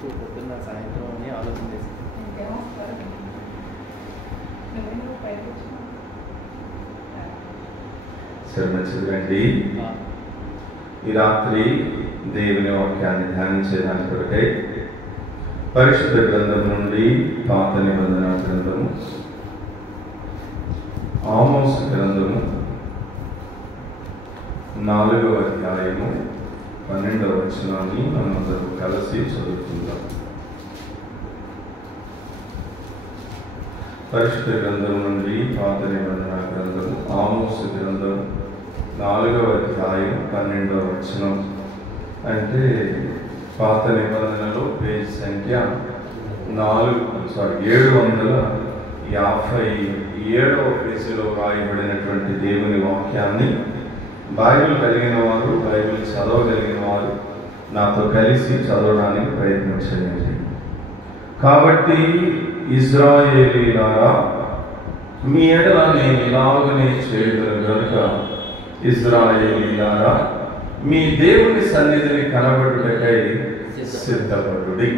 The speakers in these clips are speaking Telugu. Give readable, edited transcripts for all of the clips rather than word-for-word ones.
రేపు పొద్దున్న సాయంత్రం అని ఆలోచన చేసి సరే, మంచిదండి. ఈ రాత్రి దేవుని వాక్యాన్ని ధ్యానించేదాని కొరకై పరిశుద్ధ గ్రంథం నుండి పాత నిబంధన గ్రంథము ఆమోసు గ్రంథము 4వ అధ్యాయము 12వ వచనాన్ని మనందరూ కలిసి చదువుకుందాం. పరిశుద్ధ గ్రంథం నుండి పాత నిబంధన గ్రంథము ఆమోసు గ్రంథం 4వ అధ్యాయం 12వ వచనం. అంటే పాత నిబంధనలో పేజ్ సంఖ్య 757వ పేజీలో రాయబడినటువంటి దేవుని వాక్యాన్ని బైబిల్ కలిగిన వారు, బైబిల్ చదవగలిగిన వారు నాతో కలిసి చదవడానికి ప్రయత్నం చేయండి. కాబట్టి ఇశ్రాయేలీయులారా, మీ ఎడల నేను ఇలాగనే చేయగలను గనుక ఇశ్రాయేలీయులారా, మీ దేవుని సన్నిధిని కనబడుటకై సిద్ధపడుడి.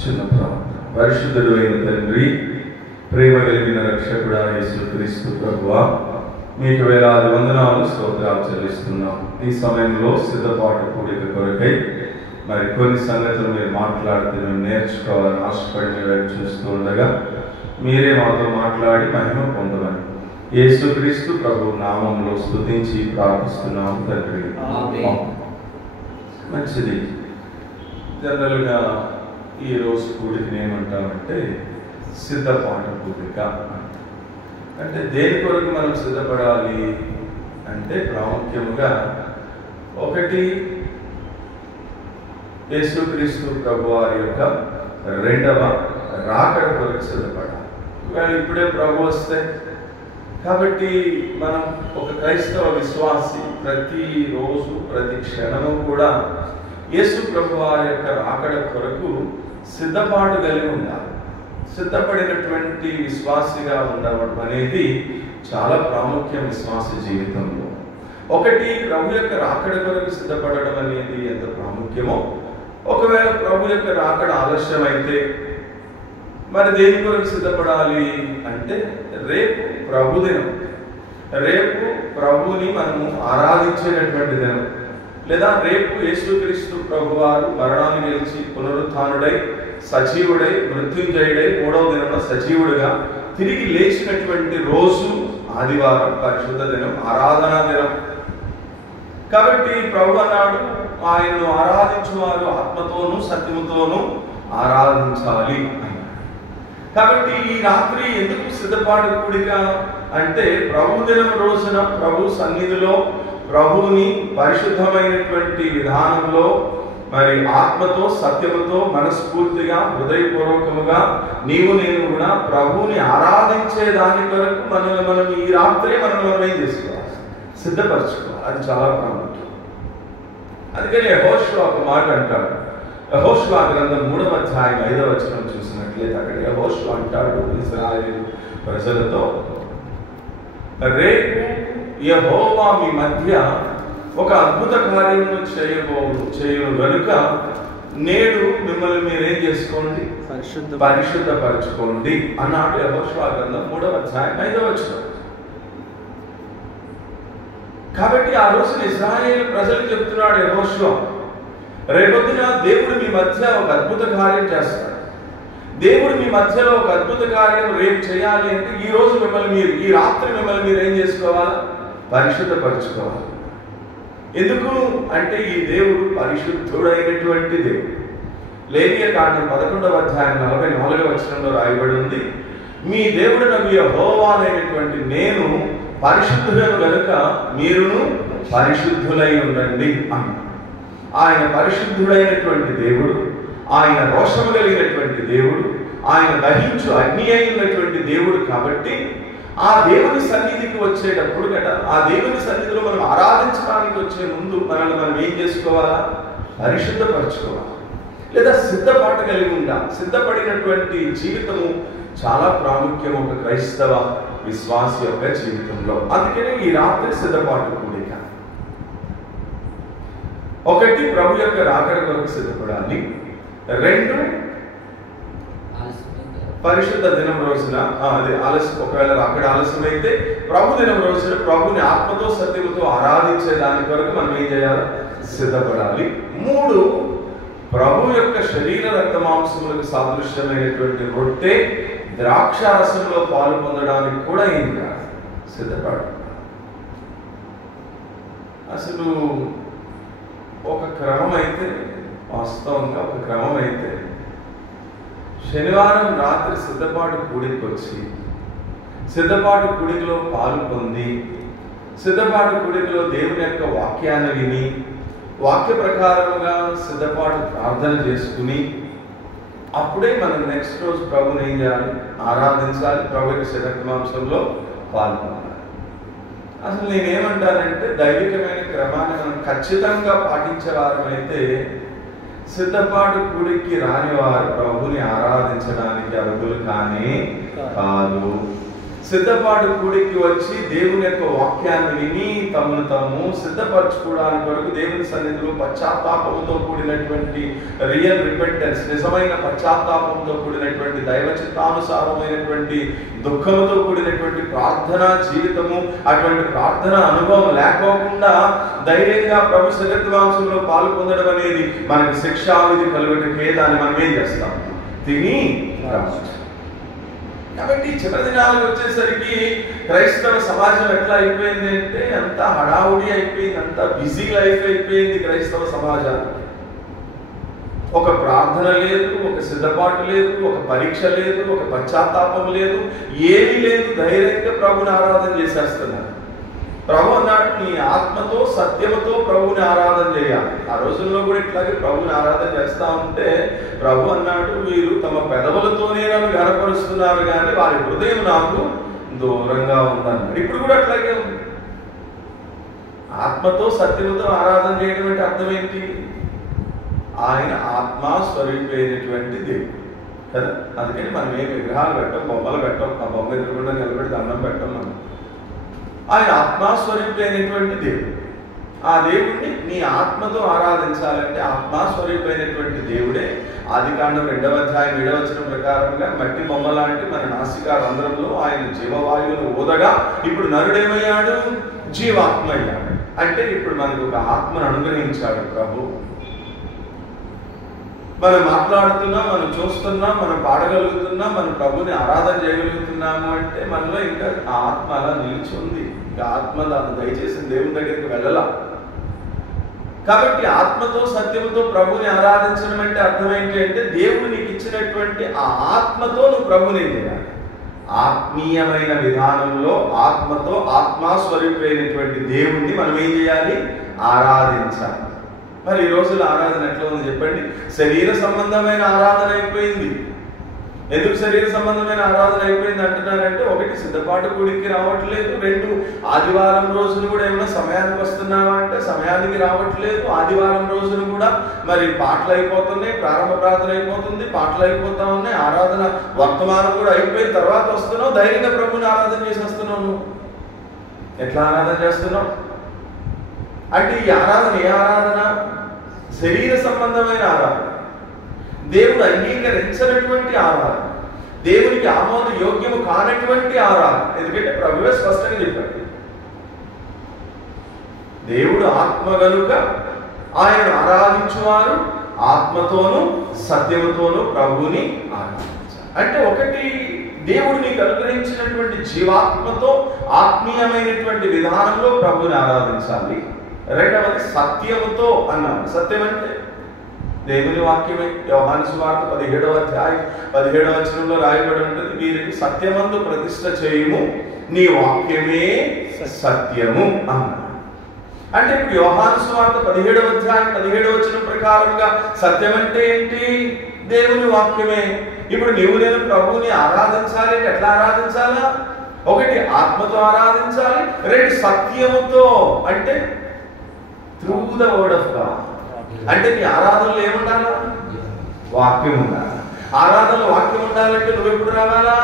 చిన్న ప్రార్థన. పరిశుద్ధుడు అయిన తండ్రి, ప్రేమ కలిగిన రక్షకుడా యేసుక్రీస్తు ప్రభువా, మీకు వేలాది వందనాలు, స్తోత్రాలు చెల్లిస్తున్నాం. ఈ సమయంలో సిద్ధపాటు కూడిక కొరకై మరి కొన్ని సంగతులు మీరు మాట్లాడితే మేము నేర్చుకోవాలని ఆశపడి మీరు చూస్తూ ఉండగా మీరే మాతో మాట్లాడి మహిమ పొందమని యేసుక్రీస్తు ప్రభు నామంలో స్తుతించి ప్రార్థిస్తున్నాము తండ్రి. మంచిది. జనరల్గా ఈరోజు కూడికని ఏమంటామంటే సిద్ధపాటు కూడిక. అంటే దేని కొరకు మనం సిద్ధపడాలి అంటే ప్రాముఖ్యముగా ఒకటి యేసుక్రీస్తు ప్రభు వారి యొక్క రెండవ రాకడ కొరకు సిద్ధపడాలి. ఇవాళ ఇప్పుడే ప్రభు వస్తే కాబట్టి మనం ఒక క్రైస్తవ విశ్వాసి ప్రతిరోజు ప్రతి క్షణము కూడా యేసు ప్రభు వారి యొక్క రాకడ కొరకు సిద్ధపాటు కలిగి ఉండాలి. సిద్ధపడినటువంటి విశ్వాసిగా ఉండడం అనేది చాలా ప్రాముఖ్యం విశ్వాస జీవితంలో. ఒకటి ప్రభు యొక్క రాకడ కొరకు సిద్ధపడడం అనేది ఎంత ప్రాముఖ్యమో, ఒకవేళ ప్రభు యొక్క రాకడ ఆలస్యమైతే మరి దేని కొరకు సిద్ధపడాలి అంటే రేపు ప్రభు దినం, రేపు ప్రభుని మనము ఆరాధించేటటువంటి దినం, లేదా రేపు యేసుక్రీస్తు ప్రభు వారు మరణాన్ని గెలిచి పునరుత్థానుడై సజీవుడై మృత్యుంజయుడై 3వ దినంలో సజీవుడిగా తిరిగి లేచినటువంటి రోజు ఆదివారం, పరిశుద్ధ దినం, ఆరాధనా దినం. కాబట్టి ప్రభు అన్నాడు, ఆయన్ను ఆరాధించువారు ఆత్మతోనూ సత్యముతోనూ ఆరాధించాలి అన్నాడు. కాబట్టి ఈ రాత్రి ఎందుకు సిద్ధపాటు కూడిక అంటే ప్రభు దినం రోజున ప్రభు సన్నిధిలో ప్రభువుని పరిశుద్ధమైనటువంటి విధానంలో మరి ఆత్మతో సత్యముతో మనస్ఫూర్తిగా హృదయపూర్వకముగా నీవు నేను కూడా ప్రభువుని ఆరాధించే దాని కొరకు మనం ఈ రాత్రే మనం ఏం చేసుకోవాలి, సిద్ధపరచుకోవాలి. అది చాలా ప్రాముఖ్యం. అందుకని యెహోషువ ఒక మాట అంటాడు. యెహోషువ గ్రంథం 3వ అధ్యాయం 5వ వచనం చూసినట్లయితే అక్కడ యెహోషువ అంటాడు ఇశ్రాయేలు ప్రజలతో, రేపు యెహోవా మీ మధ్య ఒక అద్భుత కార్యమును చేయను గనుక నేడు మిమ్మల్ని మీరేం చేసుకోండి, పరిశుద్ధపరచుకోండి అన్నాడు యెహోషువ గ్రంథం 3వ అధ్యాయం 5వ వచనం. కాబట్టి ఆ రోజున ఇశ్రాయేలు ప్రజలు చెప్తున్నాడు యెహోషువ, రేపొద్దున దేవుడు మీ మధ్య ఒక అద్భుత కార్యం చేస్తాడు. దేవుడు మీ మధ్యలో ఒక అద్భుత కార్యం రేపు చేయాలి అంటే ఈ రోజు ఈ రాత్రి మిమ్మల్ని మీరు ఏం చేసుకోవాలా, పరిశుద్ధపరచుకోవాలి. ఎందుకు అంటే ఈ దేవుడు పరిశుద్ధుడైనటువంటి దేవుడు. లేవియ కాండం 11వ అధ్యాయం 44వ వచనంలో రాయబడి ఉంది, మీ దేవుడనగు యెహోవా అనేటువంటి నేను పరిశుద్ధులను గనుక మీరును పరిశుద్ధులై ఉండండి అన్న. ఆయన పరిశుద్ధుడైనటువంటి దేవుడు, ఆయన రోషము కలిగినటువంటి దేవుడు, ఆయన దహించు అగ్ని అయినటువంటి దేవుడు. కాబట్టి ఆ దేవుని సన్నిధికి వచ్చేటప్పుడు ఆ దేవుని సన్నిధిలో మనం ఆరాధించడానికి వచ్చే ముందు మనల్ని మనం ఏం చేసుకోవాలా, పరిశుద్ధపరచుకోవాలి, లేదా సిద్ధపాటు కలిగి ఉండాలి. సిద్ధపడినటువంటి జీవితము చాలా ప్రాముఖ్యం ఒక క్రైస్తవ విశ్వాసి యొక్క జీవితంలో. అందుకనే ఈ రాత్రి సిద్ధపాటు కూడిక. ఒకటి ప్రభు యొక్క రాకడ కొరకు సిద్ధపడాలి, 2 పరిశుద్ధ దినం రోజున అదే ఆలస్యం, ఒకవేళ అక్కడ ఆలస్యమైతే ప్రభు దినం రోజున ప్రభుని ఆత్మతో సత్యముతో ఆరాధించే దాని కొరకు మనం ఏం చేయాలి? సిద్ధపడాలి. 3 ప్రభు యొక్క శరీర రక్త మాంసములకు సాదృశ్యమైనటువంటి రొట్టె ద్రాక్షారసంలో పాలు పొందడానికి కూడా ఏం చేయాలి? సిద్ధపడాలి. అసలు ఒక క్రమం అయితే, వాస్తవంగా ఒక క్రమం అయితే శనివారం రాత్రి సిద్ధపాటు కూడికి వచ్చి సిద్ధపాటు కూడికలో పాలు పొంది సిద్ధపాటు కూడికలో దేవుని యొక్క వాక్యాన్ని విని వాక్య ప్రకారముగా సిద్ధపాటు ప్రార్థన చేసుకుని అప్పుడే మనం నెక్స్ట్ రోజు ప్రభుని ఏం చేయాలి? ఆరాధించాలి. ప్రభు యొక్క శరీరమాంసంలో పాల్గొనాలి. అసలు నేనేమంటానంటే దైవికమైన క్రమాన్ని మనం ఖచ్చితంగా పాటించే వారమైతే సిద్ధపాటు కూడికి రాని వారు ప్రభుని ఆరాధించడానికి అర్హులు కానీ కాదు. సిద్ధపాటు కూడికి వచ్చి దేవుని యొక్క వాక్యాన్ని విని తమను తాము సిద్ధపరచుకోవడానికి వరకు దేవుని సన్నిధిలో పశ్చాత్తాపంతో కూడినటువంటి రియల్ రిపెంటెన్స్, నిజమైన పశ్చాత్తాపంతో కూడినటువంటి దైవ చిత్తానుసారమైనటువంటి దుఃఖముతో కూడినటువంటి ప్రార్థనా జీవితము, అటువంటి ప్రార్థన అనుభవం లేకోకుండా ధైర్యంగా ప్రభు శరీరమాంసంలో పాలు పొందడం అనేది మనకి శిక్షావిధి కలుగుటకే. దాన్ని మనం ఏం చేస్తాం? తిని కాబట్టి చివరి దినాలకు వచ్చేసరికి క్రైస్తవ సమాజం ఎట్లా అయిపోయింది అంటే అంతా హడావుడి అయిపోయింది, అంతా బిజీ లైఫ్ అయిపోయింది క్రైస్తవ సమాజానికి. ఒక ప్రార్థన లేదు, ఒక సిద్ధపాటు లేదు, ఒక పరీక్ష లేదు, ఒక పశ్చాత్తాపం లేదు, ఏమీ లేదు. ధైర్యంగా ప్రభుని ఆరాధన చేసేస్తున్నారు. ప్రభు అన్నాడు, నీ ఆత్మతో సత్యముతో ప్రభుని ఆరాధన చేయాలి. ఆ రోజుల్లో కూడా ఇట్లాగే ప్రభుని ఆరాధన చేస్తా ఉంటే ప్రభు అన్నాడు, వీరు తమ పెదవులతోనే నన్ను ఘనపరుస్తున్నారు కానీ వారి హృదయం నాకు దూరంగా ఉందన్నాడు. ఇప్పుడు కూడా అట్లాగే ఉంది. ఆత్మతో సత్యముతో ఆరాధన చేయడం అంటే అర్థం ఏంటి? ఆయన ఆత్మా స్వరూపైనటువంటి దేవుడు కదా. అందుకని మనం ఏ విగ్రహాలు పెట్టం, బొమ్మలు పెట్టం, ఆ బొమ్మ ఎదురుకుండా నిలబడి దండం పెట్టం. మనం ఆయన ఆత్మాస్వరూపైనటువంటి దేవుడు. ఆ దేవుడిని నీ ఆత్మతో ఆరాధించాలంటే ఆత్మాస్వరూపైనటువంటి దేవుడే ఆదికాండం 2వ అధ్యాయం 7వ వచనం ప్రకారంగా మట్టి బొమ్మ లాంటి మన నాసికా రంధ్రంలో ఆయన జీవవాయువును ఊదగా ఇప్పుడు నరుడేమయ్యాడు? జీవాత్మ అయ్యాడు. అంటే ఇప్పుడు మనకు ఒక ఆత్మను అనుగ్రహించాడు ప్రభు. మనం మాట్లాడుతున్నాం, మనం చూస్తున్నాం, మనం పాడగలుగుతున్నాం, మనం ప్రభుని ఆరాధన చేయగలుగుతున్నాము అంటే మనలో ఇంకా ఆ ఆత్మ అలా నిలిచి ఉంది. ఇంకా ఆత్మ దాన్ని దయచేసిన దేవుని దగ్గరికి వెళ్ళాల. కాబట్టి ఆత్మతో సత్యముతో ప్రభుని ఆరాధించడం అంటే అర్థం ఏంటి అంటే దేవుడు నీకు ఇచ్చినటువంటి ఆ ఆత్మతో నువ్వు ప్రభుని చేయాలి. ఆత్మీయమైన విధానంలో ఆత్మతో ఆత్మాస్వరూపైనటువంటి దేవుణ్ణి మనం ఏం చేయాలి? ఆరాధించాలి. మరి ఈ రోజుల ఆరాధన ఎట్లా ఉంది చెప్పండి? శరీర సంబంధమైన ఆరాధన అయిపోయింది. ఎందుకు శరీర సంబంధమైన ఆరాధన అయిపోయింది అంటున్నారంటే, ఒకటి సిద్ధపాటు కూడికి రావట్లేదు, 2 ఆదివారం రోజును కూడా ఏమైనా సమయానికి వస్తున్నావా అంటే సమయానికి రావట్లేదు. ఆదివారం రోజును కూడా మరి పాటలు అయిపోతున్నాయి, ప్రారంభ ప్రార్థన అయిపోతుంది, పాటలు అయిపోతా ఉన్నాయి, ఆరాధన వర్తమానం కూడా అయిపోయిన తర్వాత వస్తున్నావు, ధైర్యంగా ప్రభుని ఆరాధన చేసి వస్తున్నావు. నువ్వు ఎట్లా ఆరాధన చేస్తున్నావు అంటే ఈ ఆరాధన ఏ ఆరాధన? శరీర సంబంధమైన ఆరాధన, దేవుడు అంగీకరించినటువంటి ఆరాధన, దేవునికి ఆమోద యోగ్యము కానటువంటి ఆరాధన. ఎందుకంటే ప్రభువే స్పష్టంగా చెప్పాడు, దేవుడు ఆత్మ గనుక ఆయన ఆరాధించువారు ఆత్మతోనూ సత్యముతోనూ ప్రభువుని ఆరాధించాలి. అంటే ఒకటి దేవుడు నీకు అనుగ్రహించినటువంటి జీవాత్మతో ఆత్మీయమైనటువంటి విధానంలో ప్రభువుని ఆరాధించాలి. రెండవది సత్యముతో అన్నాడు. సత్యం అంటే దేవుని వాక్యమే. యోహాను సువార్త 17వ అధ్యాయం 17వ వచనంలో రాయబడి ఉంటుంది, వీరికి సత్యమందు ప్రతిష్ఠ చేయుము, నీ వాక్యమే సత్యము అన్నాడు. అంటే ఇప్పుడు యోహాను సువార్త 17వ అధ్యాయం 17వ వచనం ప్రకారంగా సత్యం అంటే ఏంటి? దేవుని వాక్యమే. ఇప్పుడు నువ్వు నేను ప్రభువుని ఆరాధించాలి అంటే ఎట్లా ఆరాధించాలా? ఒకటి ఆత్మతో ఆరాధించాలి, 2 సత్యముతో అంటే through the word of God. అంటే నీ ఆరాధనలో ఏముండాలా? వాక్యం ఉండాలి. ఆరాధనలో వాక్యం ఉండాలంటే నువ్వు ఎప్పుడు రావాలా?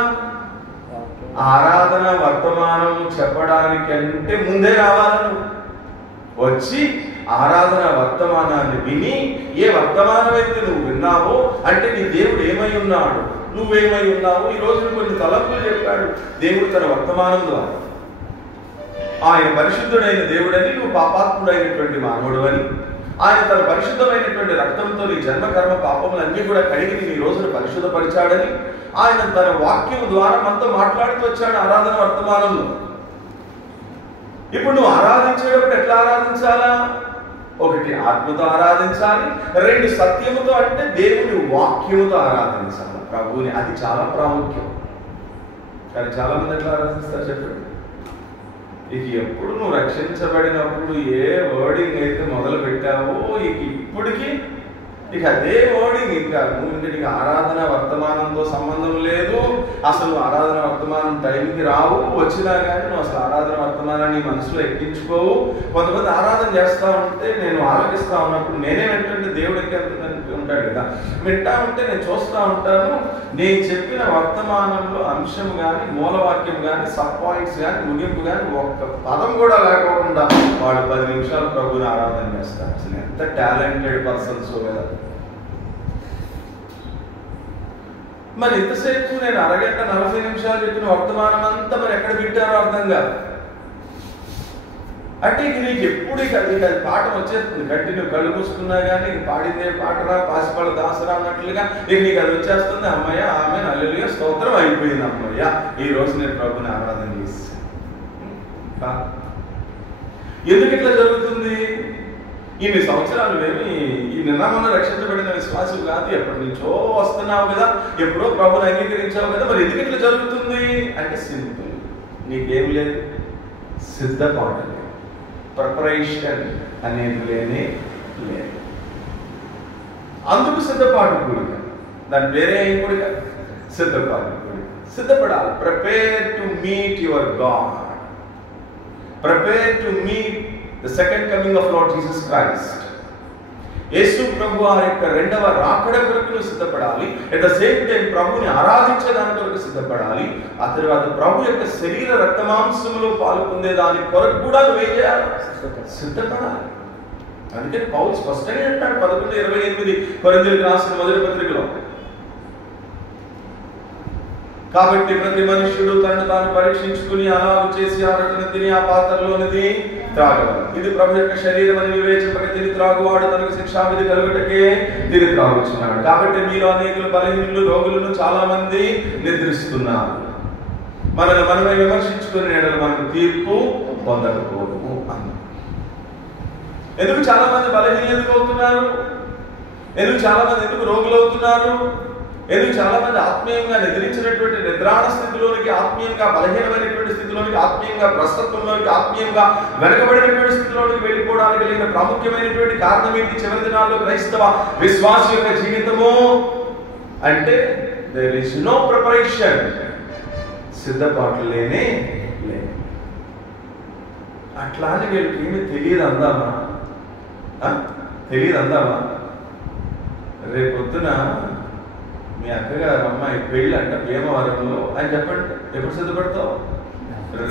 ఆరాధన వర్తమానం చెప్పడానికి అంటే ముందే రావాలా? నువ్వు వచ్చి ఆరాధన వర్తమానాన్ని విని ఏ వర్తమానం అయితే నువ్వు విన్నావో అంటే నీ దేవుడు ఏమై ఉన్నాడు, నువ్వేమై ఉన్నావు. ఈ రోజు కొన్ని తలంపులు చెప్పాడు దేవుడు తన వర్తమానం ద్వారా. ఆయన పరిశుద్ధుడైన దేవుడని, నువ్వు పాపాత్ముడైనటువంటి మానవుడు అని, ఆయన తన పరిశుద్ధమైనటువంటి రక్తంతో నీ జన్మ కర్మ పాపములన్నీ కూడా కడిగి నీ రోజును పరిశుద్ధపరిచాడని ఆయన తన వాక్యం ద్వారా మనతో మాట్లాడుతూ వచ్చాడు ఆరాధన వర్తమానంలో. ఇప్పుడు నువ్వు ఆరాధించేటప్పుడు ఎట్లా ఆరాధించాలా? ఒకటి ఆత్మతో ఆరాధించాలి, రెండు సత్యముతో అంటే దేవుని వాక్యముతో ఆరాధించాలి ప్రభువుని. అది చాలా ప్రాముఖ్యం. కానీ చాలా మంది ఎట్లా ఆరాధిస్తారు చెప్పండి? ఇక ఎప్పుడు నువ్వు రక్షించబడినప్పుడు ఏ వర్డింగ్ అయితే మొదలు పెట్టావో ఇప్పటికీ ఇక అదే వర్డింగ్. ఇంకా నువ్వు నీకు ఆరాధన వర్తమానంతో సంబంధం లేదు, అసలు ఆరాధన వర్తమానం టైంకి రావు, వచ్చినా కానీ నువ్వు అసలు ఆరాధన వర్తమానాన్ని మనసులో ఎక్కించుకోవు. కొంతమంది ఆరాధన చేస్తూ ఉంటే నేను ఆలోచిస్తూ ఉన్నప్పుడు నేనే వెంటనే దేవుడికి ఉంటాడు కదా, వింటా ఉంటే నేను చూస్తూ ఉంటాను, నేను చెప్పిన వర్తమానంలో అంశం కానీ మూలవాక్యం కానీ సబ్ పాయింట్స్ కానీ ముగింపు కానీ ఒక్క పదం కూడా లేకోకుండా వాడు 10 నిమిషాలు ప్రభుని ఆరాధన చేస్తారు. అసలు ఎంత టాలెంటెడ్ పర్సన్స్ కదా. మరి ఇంతసేపు నేను అరగంట 40 నిమిషాలు చెప్పిన వర్తమానం అంతా మరి ఎక్కడ పెట్టారో అర్థం కాదు. అంటే ఇక నీకు ఎప్పుడు ఇక అది పాఠం వచ్చేస్తుంది. కంటిన్యూ కళ్ళు మూసుకున్నా కానీ పాడిందే పాటరా పాసిపాళ్ళ దాసరా అన్నట్లుగా ఇక నీకు అది వచ్చేస్తుంది. అమ్మయ్య ఆమె హల్లెలూయా స్తోత్రం అయిపోయింది. అమ్మయ్య ఈ రోజు నేను ప్రభుని ఆరాధన చేస్తాను. ఎందుకు ఇట్లా జరుగుతుంది? ఇన్ని సంవత్సరాలు ఏమి ఈ నిన్న మొన్న రక్షించబడిన విశ్వాసులు కాదు, ఎప్పటి నుంచో వస్తున్నావు కదా, ఎప్పుడో ప్రభుని అంగీకరించావు కదా, మరి ఎందుకు ఇట్లా జరుగుతుంది అంటే సింపుల్, నీకేం లేదు, సిద్ధపాటు లేదు, ప్రిపరేషన్ అనేది లేనే లేదు. అందుకు సిద్ధపాటు కూడిక, దాని పేరే ఏం కూడిక? సిద్ధపాటు కూడిక. సిద్ధపడాలి. Prepare to meet your God, prepare to meet the second coming of Lord Jesus Christ. యేసు ప్రభు వారి యొక్క రెండవ రాకడ కొరకు నువ్వు సిద్ధపడాలి. అట్ ద సేమ్ టైం ప్రభుని ఆరాధించడానికి కొరకు సిద్ధపడాలి. ఆ తర్వాత ప్రభు యొక్క శరీర రక్తమాంసములో పాల్పొందే దాని కొరకు కూడా నువ్వేం చేయాలి? సిద్ధపడాలి. అందుకని పౌలు స్పష్టంగా అంటాడు 11:28 కొరింథీయులకు రాసిన మొదటి పత్రికలో, కాబట్టి ప్రతి మనుష్యుడు తనను తాను పరీక్షించుకుని అలాగ చేసి ఆ రొట్టెను తిని ఆ పాత్రలోనిది త్రాగవాలి. ఇది ప్రభు యొక్క శరీరం అని వివేచింపక తిని త్రాగువాడు తనకు శిక్షావిధి కలుగుటకే తిని త్రాగుచున్నాడు. కాబట్టి మీలో అనేకులు బలహీనులు రోగులను చాలా మంది నిద్రిస్తున్నారు. మనల్ని మనమే విమర్శించుకునే మనకు తీర్పు పొందకపోవడము అన్న. ఎందుకు చాలా మంది బలహీనులు ఎందుకు అవుతున్నారు? ఎందుకు చాలా మంది ఎందుకు రోగులు అవుతున్నారు? ఎందుకు చాలా మంది ఆత్మీయంగా నిద్రించినటువంటి నిద్రాణ స్థితిలోనికి, ఆత్మీయంగా బలహీనమైనటువంటి స్థితిలోనికి, ఆత్మీయంగా భ్రష్టత్వంలోనికి, ఆత్మీయంగా వెనకబడినటువంటి స్థితిలోనికి వెళ్ళిపోవడానికి కలిగిన ప్రాముఖ్యమైనటువంటి కారణం ఏంటి? చివరి దినాల్లో క్రైస్తవ విశ్వాస యొక్క జీవితము అంటే దేర్ ఇస్ నో ప్రిపరేషన్, సిద్ధపాట్లు లేనే లేదు. అట్లా అని వీళ్ళకి ఏమి తెలియదు అందామా? తెలియదు అందామా? రేపొద్దున మీ అక్కగారు అమ్మాయి పెళ్ళి అంట భీమవరంలో అని చెప్పండి, ఎప్పుడు సిద్ధపడతావు?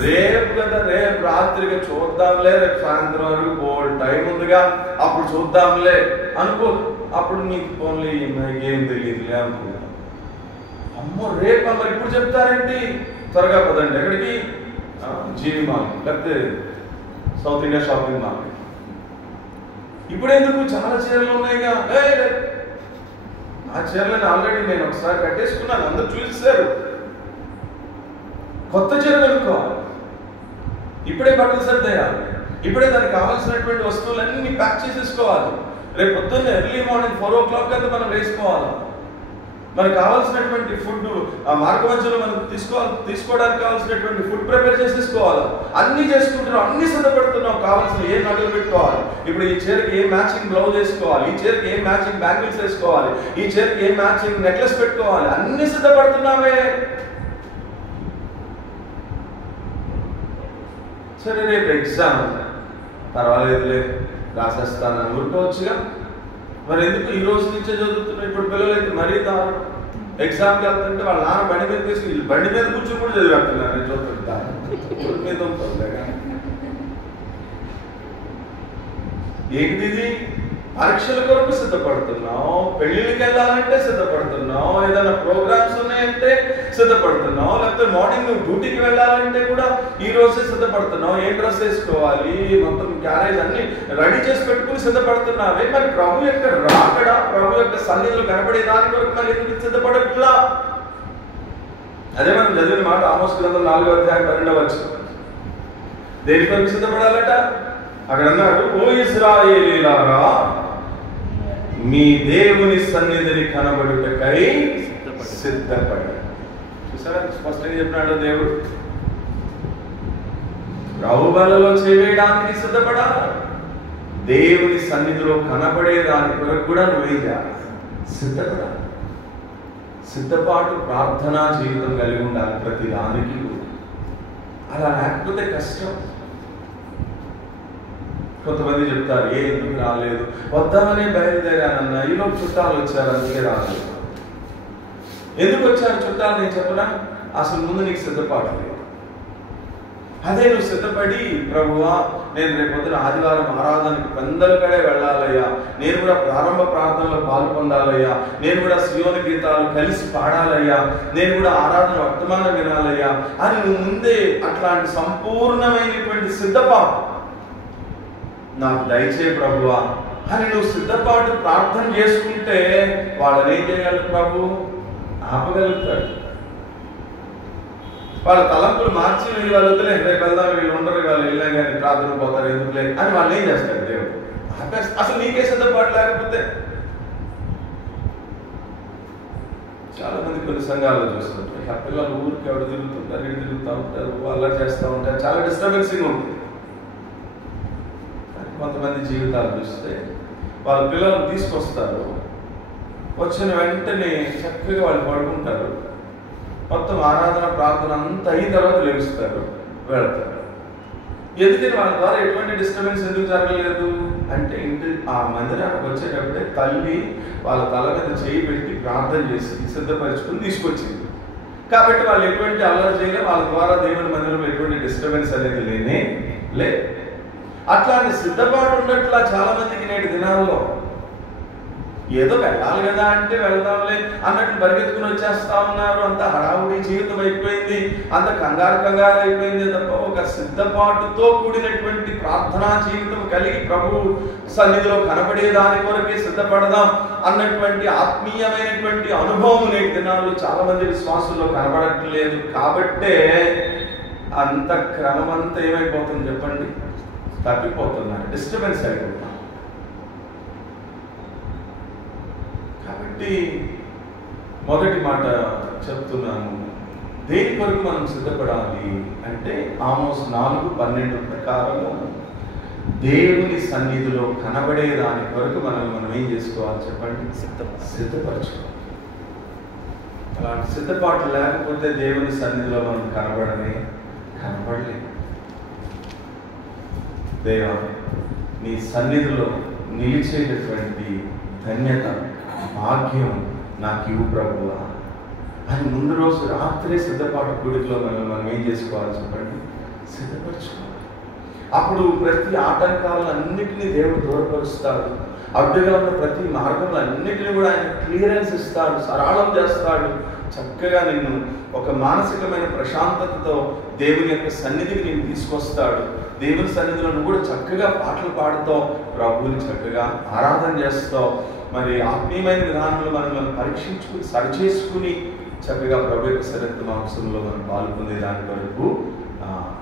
రేపు కదా, రేపు రాత్రిగా చూద్దాంలే, రేపు సాయంత్రం వరకు బోల్డ్ టైం ఉందిగా అప్పుడు చూద్దాంలే అనుకో. అప్పుడు నీకు పోన్లీ ఏం తెలియదులే అనుకో. అమ్మో రేపు మరి ఇప్పుడు చెప్తారేంటి? త్వరగా పదండి. ఎక్కడికి? జీవి మార్కెట్ లేకపోతే సౌత్ ఇండియా షాపింగ్ మార్కెట్. ఇప్పుడు ఎందుకు? చాలా చీరలు ఉన్నాయిగా. ఆ చీరలను ఆల్రెడీ నేను ఒకసారి కట్టేసుకున్నాను, అందరూ చూసేశారు. కొత్త చీర కొనుక్కోవాలి, ఇప్పుడే బట్టలు సర్దేయాలి, ఇప్పుడే దానికి కావాల్సినటువంటి వస్తువులన్నీ ప్యాక్ చేసేసుకోవాలి. రేపు పొద్దున్న ఎర్లీ మార్నింగ్ 4 o'clock అంతా మనం వేసుకోవాలి. మనకు కావాల్సినటువంటి ఫుడ్ ఆ మార్గమధ్యలో మనం తీసుకోవడానికి కావాల్సినటువంటి ఫుడ్ ప్రిపేర్ చేసేసుకోవాలి. అన్ని చేసుకుంటున్నాం, అన్ని సిద్ధపడుతున్నాం. కావాల్సిన ఏ నగలు పెట్టుకోవాలి, ఇప్పుడు ఈ చీరకి ఏ మ్యాచింగ్ బ్లౌజ్ వేసుకోవాలి, ఈ చీరకి ఏ మ్యాచింగ్ బ్యాంగిల్స్ వేసుకోవాలి, ఈ చీరకి ఏ మ్యాచింగ్ నెక్లెస్ పెట్టుకోవాలి, అన్ని సిద్ధపడుతున్నామే. సరే రేపు ఎగ్జామ్, పర్వాలేదులే రాసేస్తానని ఊరుకోవచ్చుగా. మరి ఎందుకు ఈ రోజు నుంచే చదువుతున్నా? ఇప్పుడు పిల్లలైతే మరీ దారుణం. ఎగ్జామ్కి వెళ్తుంటే వాళ్ళ నాన్న బండి మీద తీసుకుని బండి మీద కూర్చొని కూడా చదివేస్తున్నారు. నేను చూస్తుంటా మీద ఉంటుంది. ఏంటిది ఇది? పరీక్షల కొరకు సిద్ధపడుతున్నావు, పెళ్లిళ్ళకి వెళ్ళాలంటే సిద్ధపడుతున్నావు, ఏదైనా ప్రోగ్రామ్స్ ఉన్నాయంటే సిద్ధపడుతున్నావు, లేకపోతే మార్నింగ్ నువ్వు డ్యూటీకి వెళ్ళాలంటే కూడా ఈ రోజే సిద్ధపడుతున్నావు. ఏ డ్రెస్ వేసుకోవాలి, మొత్తం క్యారేజ్ అన్ని రెడీ చేసి పెట్టుకుని సిద్ధపడుతున్నావే. మరి ప్రభు యొక్క రాకడ, ప్రభు యొక్క సన్నిధిలో కనబడే దాని కొరకు మరి ఎందుకు సిద్ధపడట్లా? అదే మనం చదివిన మాట ఆమోస్ గ్రంథం 4వ అధ్యాయం 12వ వచనం. దేని కొరకు సిద్ధపడాలట? అక్కడ అన్నాడు, ఓ ఇశ్రాయేలీయులారా, మీ దేవుని సన్నిధిని కనబడుటకై సిద్ధపడి. చూసారా స్పష్టంగా చెప్పినాడు దేవుడు. రావుబలలో చేయడానికి సిద్ధపడాలి, దేవుని సన్నిధిలో కనబడే దాని కొరకు కూడా నువ్వేం చేయాలి? సిద్ధపడాలి. సిద్ధపాటు ప్రార్థనా జీవితం కలిగి ఉండాలి ప్రతి దానికి. అలా లేకపోతే కష్టం. కొంతమంది చెప్తారు, ఎందుకు రాలేదు, వద్దామని బయలుదేరానన్నా, ఈలోపు చుట్టాలు వచ్చారు అందుకే రాలేదు. ఎందుకు వచ్చారు చుట్టాలు నేను చెప్పనా? అసలు ముందు నీకు సిద్ధపాటు లేదు. అదే నువ్వు సిద్ధపడి, ప్రభువా నేను రేపొద్దున ఆదివారం ఆరాధనకి పెందల కడే వెళ్ళాలయ్యా, నేను కూడా ప్రారంభ ప్రార్థనలో పాల్పొందాలయ్యా, నేను కూడా సియోను గీతాలు కలిసి పాడాలయ్యా, నేను కూడా ఆరాధన వర్తమానం వినాలయ్యా అని నువ్వు ముందే అట్లాంటి సంపూర్ణమైనటువంటి సిద్ధపాటు నాకు దయచే ప్రభువా అని నువ్వు సిద్ధపాటు ప్రార్థన చేసుకుంటే వాళ్ళని ఏం చేయగలరు? ప్రభు ఆపగలుగుతాడు. వాళ్ళ తలంపులు మార్చి వీళ్ళు వాళ్ళు వద్దులే, రేపు వెళ్దాం, వీళ్ళు ఉండరు, వాళ్ళు వెళ్ళాం కానీ ప్రార్థన పోతారు ఎందుకులే అని వాళ్ళు ఏం చేస్తారు? దేవుడు అసలు నీకే సిద్ధపాటు లేకపోతే. చాలా మంది కొన్ని సంఘాల్లో చూస్తుంటారు, ఆ పిల్లలు ఊరికి ఎవరు తిరుగుతుంటారు, ఇటు తిరుగుతూ ఉంటారు, అల్లరి చేస్తూ ఉంటారు, చాలా డిస్టర్బెన్సింగ్ ఉంటుంది. కొంతమంది జీవితాలు చూస్తే వాళ్ళ పిల్లలను తీసుకొస్తారు, వచ్చిన వెంటనే చక్కగా వాళ్ళు పడుకుంటారు, మొత్తం ఆరాధన ప్రార్థన అంతా అయిన తర్వాత లేస్తారు, వెళతారు. ఎందుకని వాళ్ళ ద్వారా ఎటువంటి డిస్టర్బెన్స్ ఎందుకు జరగలేదు అంటే, ఇంటి ఆ మందిరానికి వచ్చేటప్పుడే తల్లి వాళ్ళ తల మీద చేయి పెట్టి ప్రార్థన చేసి సిద్ధపరచుకుని తీసుకొచ్చింది. కాబట్టి వాళ్ళు ఎటువంటి అల్లరి చేయలేదు, వాళ్ళ ద్వారా దేవుని మందిరంలో ఎటువంటి డిస్టర్బెన్స్ అనేది లేనే లేదు. అట్లాంటి సిద్ధపాటు ఉండట్లా చాలా మందికి నేటి దినాల్లో. ఏదో వెళ్ళాలి కదా అంటే వెళ్దాంలే అన్నట్టు పరిగెత్తుకుని వచ్చేస్తా ఉన్నారు. అంత హడావుడి జీవితం అయిపోయింది, అంత కంగారు అయిపోయింది తప్ప ఒక సిద్ధపాటుతో కూడినటువంటి ప్రార్థనా జీవితం కలిగి ప్రభు సన్నిధిలో కనబడే దాని కొరకే సిద్ధపడదాం అన్నటువంటి ఆత్మీయమైనటువంటి అనుభవం నేటి దినాల్లో చాలా మంది విశ్వాసుల్లో కనబడట్లేదు. కాబట్టే అంత క్రమం అంతా ఏమైపోతుంది చెప్పండి? తప్పిపోతున్నారు, డిస్టర్బెన్స్ అయిపోతున్నారు. కాబట్టి మొదటి మాట చెప్తున్నాను, దేని కొరకు మనం సిద్ధపడాలి అంటే ఆమోస్ 4:12 ప్రకారము దేవుని సన్నిధిలో కనబడే దాని కొరకు మనం ఏం చేసుకోవాలి చెప్పండి? సిద్ధపరచుకోవాలి. అలాంటి సిద్ధపాటు లేకపోతే దేవుని సన్నిధిలో మనం కనబడలేదు. దేవా, నీ సన్నిధిలో నిలిచేటటువంటి ధన్యత, భాగ్యం నాకు ఇవ్వు ప్రభువా అని ముందు రోజు రాత్రే సిద్ధపాటు కూడికలో మనం ఏం చేసుకోవాలి చెప్పండి? సిద్ధపరచుకోవాలి. అప్పుడు ప్రతి ఆటంకాలన్నిటినీ దేవుడు దూరపరుస్తాడు. అడ్డుగా ఉన్న ప్రతి మార్గంలో అన్నిటినీ కూడా ఆయన క్లియరెన్స్ ఇస్తాడు, సరళం చేస్తాడు. చక్కగా నిన్ను ఒక మానసికమైన ప్రశాంతతతో దేవుని యొక్క సన్నిధికి నేను తీసుకొస్తాడు. దేవుని సన్నిధిలో నువ్వు కూడా చక్కగా పాటలు పాడుతావు, ప్రభువుని చక్కగా ఆరాధన చేస్తావు. మరి ఆత్మీయమైన విధానంలో మనం పరీక్షించుకుని సరిచేసుకుని చక్కగా ప్రభు యొక్క శరీర మాంసంలో మనం పాల్పొందే దాని వరకు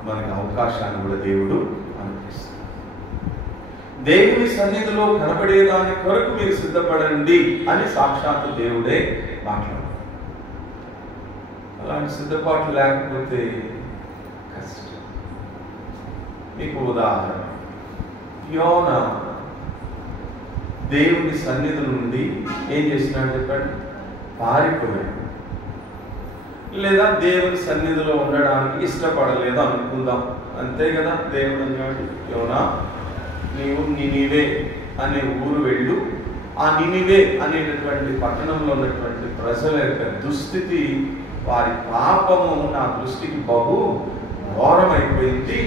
మనకి అవకాశాన్ని కూడా దేవుడు అనుగ్రహిస్తాడు. దేవుని సన్నిధిలో కనబడేదాని కొరకు మీరు సిద్ధపడండి అని సాక్షాత్తు దేవుడే మాట్లాడారు. అలాంటి సిద్ధపాట్లు లేకపోతే కష్టం. మీకు ఉదాహరణ, యోనా దేవుని సన్నిధి నుండి ఏం చేసినాడు చెప్పండి? పారిపోయాడు. లేదా దేవుని సన్నిధిలో ఉండడానికి ఇష్టపడలేదు అనుకుందాం, అంతే కదా. దేవుడు అన్నాడు, యోనా నీవు నినివే అనే ఊరు వెళ్ళు. ఆ నినివే అనేటటువంటి పట్టణంలో ఉన్నటువంటి ప్రజల యొక్క దుస్థితి, వారి పాపము నా దృష్టికి బహు ఘోరమైపోయింది.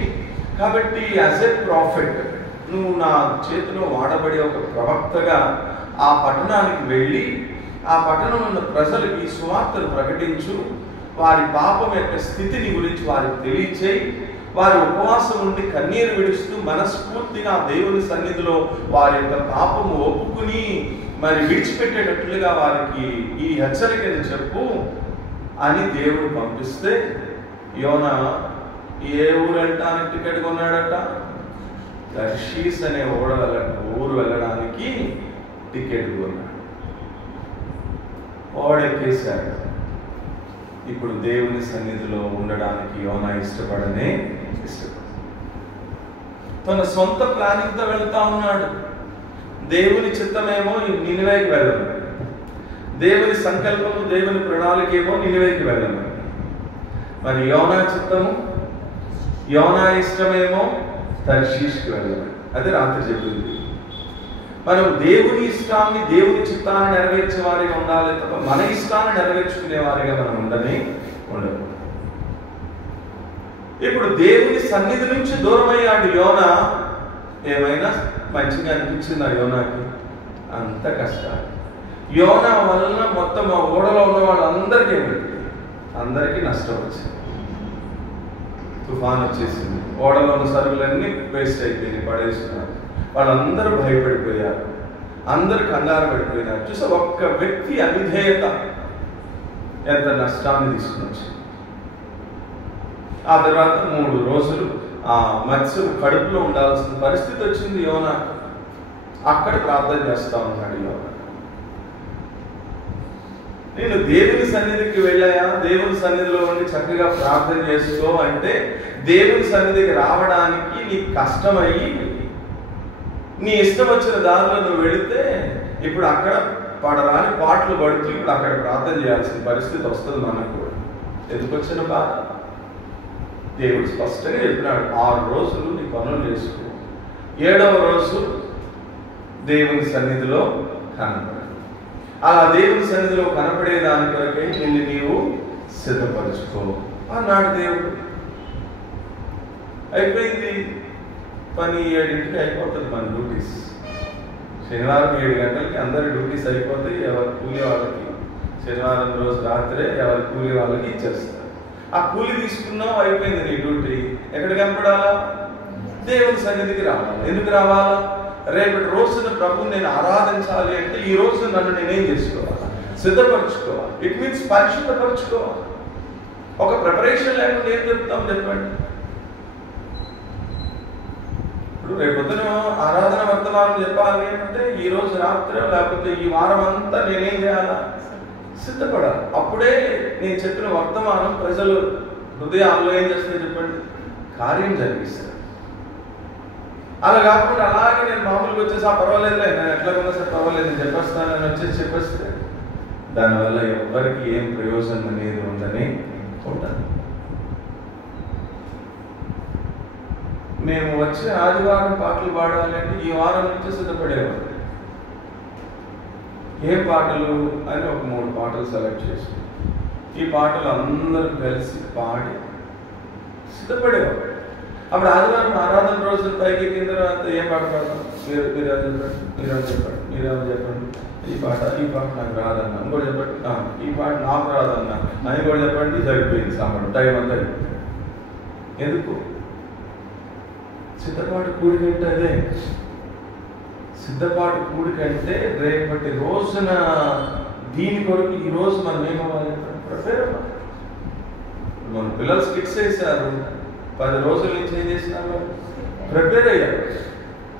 కాబట్టి యాజ్ ఎ ప్రాఫిట్ నువ్వు నా చేతిలో వాడబడే ఒక ప్రవక్తగా ఆ పట్టణానికి వెళ్ళి ఆ పట్టణంలో ఉన్న ప్రజలకి సువార్తను ప్రకటించు, వారి పాపం యొక్క స్థితిని గురించి వారికి తెలియచేయి, వారి ఉపవాసం ఉండి కన్నీరు విడుస్తూ మనస్ఫూర్తిగా దేవుని సన్నిధిలో వారి యొక్క పాపము ఒప్పుకుని మరి విడిచిపెట్టేటట్లుగా వారికి ఈ హెచ్చరికని చెప్పు అని దేవుడు పంపిస్తే యోనా ఏ ఊరు వెళ్ళటానికి టికెట్ కొన్నాడట? తర్షీస్ అనే ఊరు వెళ్ళడానికి టికెట్ కొన్నాడు. ఓడెక్కేశాడు. ఇప్పుడు దేవుని సన్నిధిలో ఉండడానికి యోనా ఇష్టపడనే ఇష్టపడ. తన సొంత ప్లానింగ్తో వెళ్తా ఉన్నాడు. దేవుని చిత్తమేమో నినివేకి వెళ్ళమని, దేవుని సంకల్పము దేవుని ప్రణాళికేమో నినివేకి వెళ్ళమని. మరి యోనా చిత్తము యోనా ఇష్టమేమో తర్షీష్కి వెళ్ళమని. అది రాత్రి చెప్పింది. మనం దేవుని ఇష్టాన్ని దేవుని చిత్తాన్ని నెరవేర్చే వారిగా ఉండాలి తప్ప మన ఇష్టాన్ని నెరవేర్చుకునే వారిగా మనం ఉండకూడదు. ఇప్పుడు దేవుని సన్నిధి నుంచి దూరమయ్యాడు యోనా. ఏమైనా మంచిగా అనిపించింది ఆ యోనాకి? అంత కష్టాలు. యోనా వలన మొత్తం ఆ ఓడలో ఉన్న వాళ్ళందరికీ అందరికీ నష్టం వచ్చింది. తుఫాన్ వచ్చేసింది. ఓడలో ఉన్న సరుకులన్నీ వేస్ట్ అయిపోయినాయి, పడేస్తున్నారు. వాళ్ళందరూ భయపడిపోయారు, అందరూ కంగారు పడిపోయినారు. చూసా ఒక్క వ్యక్తి అవిధేయత ఎంత నష్టాన్ని తీసుకుని వచ్చింది. ఆ తర్వాత 3 రోజులు ఆ మత్స్యం కడుపులో ఉండాల్సిన పరిస్థితి వచ్చింది యోనా. అక్కడ ప్రార్థన చేస్తా ఉన్నాడు యోనా. నేను దేవుని సన్నిధికి వెళ్ళాయా, దేవుని సన్నిధిలో ఉండి చక్కగా ప్రార్థన చేసుకో అంటే దేవుని సన్నిధికి రావడానికి నీకు కష్టమయ్యి నీ ఇష్టం వచ్చిన దారిలో నువ్వు వెళితే ఇప్పుడు అక్కడ పడరాని పాటలు పడుతూ ఇప్పుడు అక్కడ ప్రార్థన చేయాల్సిన పరిస్థితి వస్తుంది మనకు. ఎందుకు వచ్చిన బాధ? దేవుడు స్పష్టంగా చెప్పినాడు, 6 రోజులు నీ పనులు చేసుకో, 7వ రోజు దేవుని సన్నిధిలో కనపడు. అలా దేవుని సన్నిధిలో కనపడే దాని కొరకే నిన్ను నీవు సిద్ధపరచుకో అన్నాడు దేవుడు. అయిపోయింది పని. 7ంటికి అయిపోతుంది మన డ్యూటీస్. శనివారం 7 గంటలకి అందరి డ్యూటీస్ అయిపోతాయి. ఎవరి కూలి వాళ్ళకి శనివారం రోజు రాత్రే ఎవరి కూలి వాళ్ళకి ఇచ్చేస్తారు. ఆ కూలి తీసుకున్నావు, అయిపోయింది నీ డ్యూటీ. ఎక్కడికి కనపడాలా? దేవుని సన్నిధికి రావాలి. ఎందుకు రావాలా? రేపటి రోజున ప్రభుని నేను ఆరాధించాలి అంటే ఈ రోజు నన్ను నేనేం చేసుకోవాలి? సిద్ధపరచుకోవాలి. ఇట్ మీన్స్ పరిశుద్ధపరచుకోవాలి. ఒక ప్రిపరేషన్ లేకుండా ఏం చెప్తాం చెప్పండి? ఇప్పుడు రేపొద్దున ఆరాధన వర్తమానం చెప్పాలి అంటే ఈ రోజు రాత్రి లేకపోతే ఈ వారం అంతా నేనేం చేయాలా? సిద్ధపడాలి. అప్పుడే నేను చెప్పిన వర్తమానం ప్రజలు హృదయాల్లో ఏం చేస్తుంది చెప్పండి? కార్యం జరిగిస్తారు. అలా కాకుండా అలాగే నేను మామూలుగా వచ్చేసి పర్వాలేదులే, నేను ఎట్లా ఉన్నా సరే పర్వాలేదు నేను చెప్పేస్తానని వచ్చేసి చెప్పేస్తే దానివల్ల ఎవరికి ఏం ప్రయోజనం అనేది ఉందని ఉంటాను. మేము వచ్చే ఆదివారం పాటలు పాడాలి అంటే ఈ వారం నుంచి సిద్ధపడేవారు. ఏ పాటలు అని ఒక 3 పాటలు సెలెక్ట్ చేసి ఈ పాటలు అందరూ కలిసి పాడి సిద్ధపడేవారు. అప్పుడు ఆదివారం ఆరాధన రోజులు పైకి ఎక్కిన తర్వాత ఏం పాట పాడతాం? మీరేమో చెప్పండి. ఈ పాట నాకు రాదన్నా, ఇంకోటి చెప్పండి. ఈ పాట నాకు రాదన్నా అని కూడా చెప్పండి. సరిపోయింది సామాన్, టైం అంతా. ఎందుకు? సిద్ధపాటు కూడికంటే అదే. సిద్ధపాటు కూడికంటే రేపటి రోజున దీని కొరకు ఈ రోజు మనం ఏమవ్వాలి? ప్రిపేర్ అవ్వాలి. మన పిల్లలు స్కిట్స్ వేశారు, 10 రోజుల నుంచి ఏం చేసినారు? ప్రిపేర్ అయ్యారు,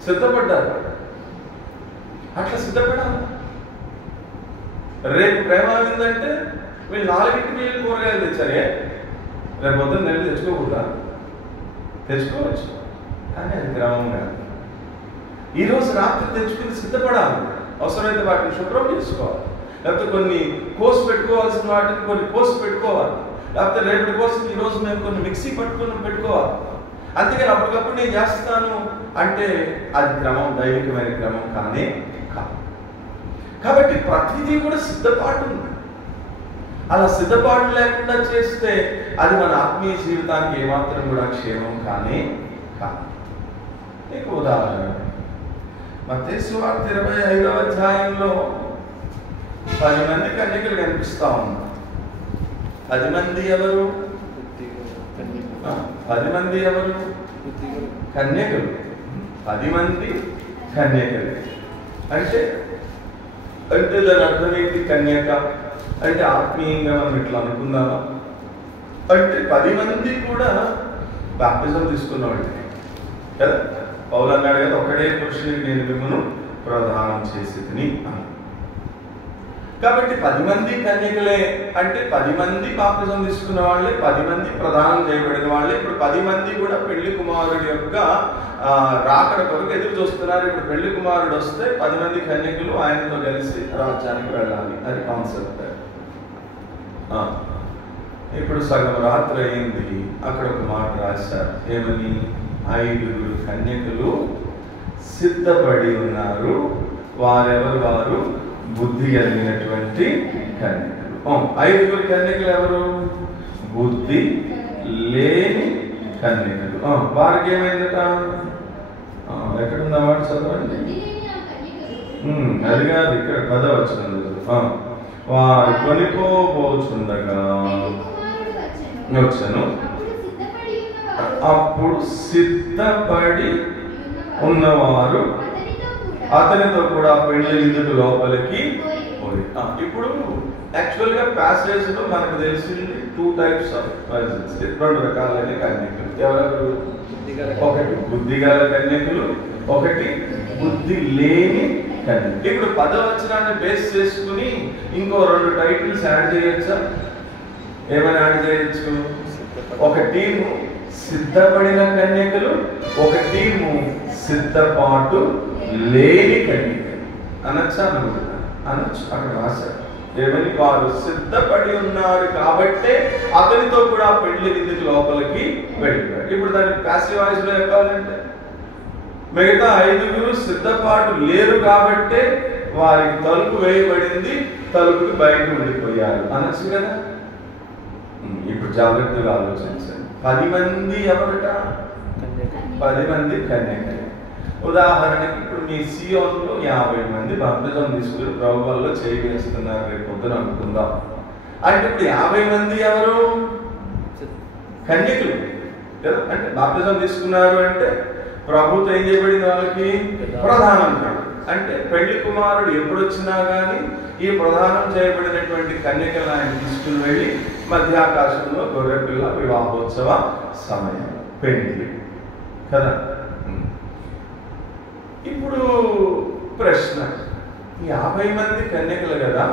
సిద్ధపడ్డారు. అట్లా సిద్ధపడాలి. రేపు ప్రేమ అయిందంటే వీళ్ళు 4ంటికి వెళ్ళి కూరగాయలు తెచ్చారే, రేపు పొద్దున్న నెల్లి తెచ్చుకోకూడదా? తెచ్చుకోవచ్చు, కానీ అది గ్రామం కాదు. ఈరోజు రాత్రి తెచ్చుకుని సిద్ధపడాలి. అవసరమైతే వాటిని శుభ్రం చేసుకోవాలి, లేకపోతే కొన్ని కోసి పెట్టుకోవాల్సిన వాటిని కొన్ని కోసి పెట్టుకోవాలి, లేకపోతే రేపటి కోసం ఈరోజు మేము కొన్ని మిక్సీ పట్టుకుని పెట్టుకోవాలి. అందుకని అప్పటికప్పుడు నేను చేస్తాను అంటే అది క్రమం, దైవికమైన క్రమం కానీ కాదు. కాబట్టి ప్రతిదీ కూడా సిద్ధపాటు ఉంది. అలా సిద్ధపాటు లేకుండా చేస్తే అది మన ఆత్మీయ జీవితానికి ఏమాత్రం కూడా క్షేమం కానీ కాదు. నీకు ఉదాహరణ మత్తయి సువార్త 25వ అధ్యాయంలో 10 మంది కన్యకలు కనిపిస్తా ఉన్నారు. 10 మంది ఎవరు? 10 మంది ఎవరు? కన్యకలు. 10 మంది కన్యకలు అంటే దాని అర్థం ఏంటి? కన్యక అంటే ఆత్మీయంగా మనం ఇట్లా అనుకుందామా అంటే 10 మంది కూడా బాప్టిజం తీసుకున్నవాడు కదా. పౌలు అన్నాడు కదా, ఒకడే పురుషునికి నేను మిమ్మల్ని ప్రదానం చేసేదని అని. కాబట్టి 10 మంది కన్యకలే అంటే 10 మంది బాప్టిజం తీసుకున్న వాళ్ళే, 10 మంది ప్రదానం చేయబడిన వాళ్ళే. ఇప్పుడు 10 మంది కూడా పెళ్లి కుమారుడి యొక్క రాకడ కొరకు ఎదురు చూస్తున్నారు. ఇప్పుడు పెళ్లి కుమారుడు వస్తే 10 మంది కన్యకులు ఆయనతో కలిసి రాజ్యానికి వెళ్ళాలి. అది కాన్సెప్ట్. ఇప్పుడు సగం రాత్రి అయింది. అక్కడ ఒక మాట రాశారు, ఏమని? 5 కన్యకులు సిద్ధపడి ఉన్నారు, వారెవరు? వారు బుద్ధి కలిగినటువంటి కన్యకలు. 5 కన్యకలు ఎవరు? బుద్ధి లేని కన్యకలు. వారికి ఏమైందట? ఎక్కడుందా మాట చదవండి. అది కాదు, ఇక్కడ 10వ వచనం. వారు కొనిపోబోచుండగా వచ్చను, అప్పుడు సిద్ధపడి ఉన్నవారు అతనితో కూడా పెళ్లి విందుకు లోపలికి పోయి. ఇప్పుడు యాక్చువల్ గా ప్యాసేజ్ లో మనకు తెలిసింది 2 టైప్స్ ఆఫ్ పర్సన్స్, 2 రకాలైన కన్యకులు. ఎవరెవరు? ఒకటి బుద్ధి గల కన్యకులు, ఒకటి బుద్ధి లేని కన్యకులు. ఇప్పుడు 10వ వచనాన్ని బేస్ చేసుకుని ఇంకో 2 టైటిల్స్ యాడ్ చేయొచ్చా? ఏమైనా యాడ్ చేయొచ్చు? ఒక టీము సిద్ధపడిన కన్యకులు, ఒక టీము సిద్ధపాటు లేని కన్యకులు అనొచ్చా? అనొచ్చు. అక్కడ రాశారు ఏమని? వారు సిద్ధపడి ఉన్నారు కాబట్టే అతనితో కూడా పెళ్లి విందుకు లోపలికి వెళ్ళిపోయాడు. ఇప్పుడు దాన్ని ప్యాసివ్ వాయిస్ లో చెప్పాలంటే మిగతా 5 సిద్ధపాటు లేరు కాబట్టే వారికి తలుపు వేయబడింది, తలుపుకి బయట ఉండిపోయారు అనొచ్చు కదా. ఇప్పుడు జాగ్రత్తగా ఆలోచించండి. 10 మంది ఎవరట? 10 మంది కన్యకలు. ఉదాహరణకి ఇప్పుడు మీ సియోన్లో 50 మంది బాప్టిజం తీసుకుని ప్రభువుల్లో చేయి వేస్తున్నారు రేపు పొద్దున అనుకుందాం. అంటే ఇప్పుడు 50 మంది ఎవరు? కన్యకులు కదా. అంటే బాప్టిజం తీసుకున్నారు అంటే ప్రభుతో ఏం చేయబడింది? వాళ్ళకి ప్రధానం. అంటే పెళ్లి కుమారుడు ఎప్పుడు వచ్చినా కానీ ఈ ప్రధానం చేయబడినటువంటి కన్యకలు ఆయన తీసుకుని వెళ్ళి మధ్యాకాశంలో గొర్రెపిల్ల వివాహోత్సవ సమయం పెళ్లి కదా. ఇప్పుడు ప్రశ్న, 50 మంది కన్యకలు కదా,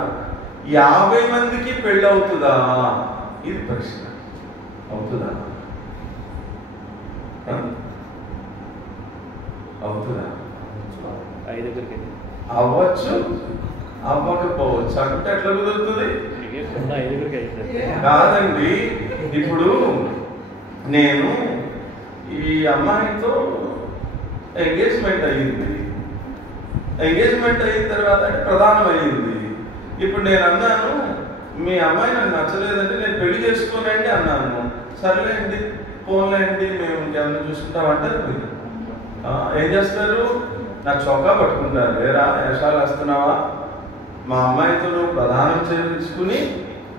50 మందికి పెళ్ళి అవుతుందా? ఇది ప్రశ్న. అవుతుందా? అవుతుందా? అవ్వచ్చు, అవ్వకపోవచ్చు. అంటే ఎట్లా కుదురుతుంది? కాదండి, ఇప్పుడు నేను ఈ అమ్మాయితో ఎంగేజ్మెంట్ అయ్యింది. ఎంగేజ్మెంట్ అయిన తర్వాత ప్రధానం అయ్యింది. ఇప్పుడు నేను అన్నాను, మీ అమ్మాయి నాకు నచ్చలేదంటే నేను పెళ్లి చేసుకోనండి అన్నాను. సర్లేండి, పోన్లేండి, మేము ఇంకేమన్నా చూసుకుంటాం అంటారు. మీరు ఏం చేస్తారు? నా చొక్కా పట్టుకుంటారు. వేరా వేషాలు వేస్తున్నావా? మా అమ్మాయితో నువ్వు ప్రధానం చేసుకుని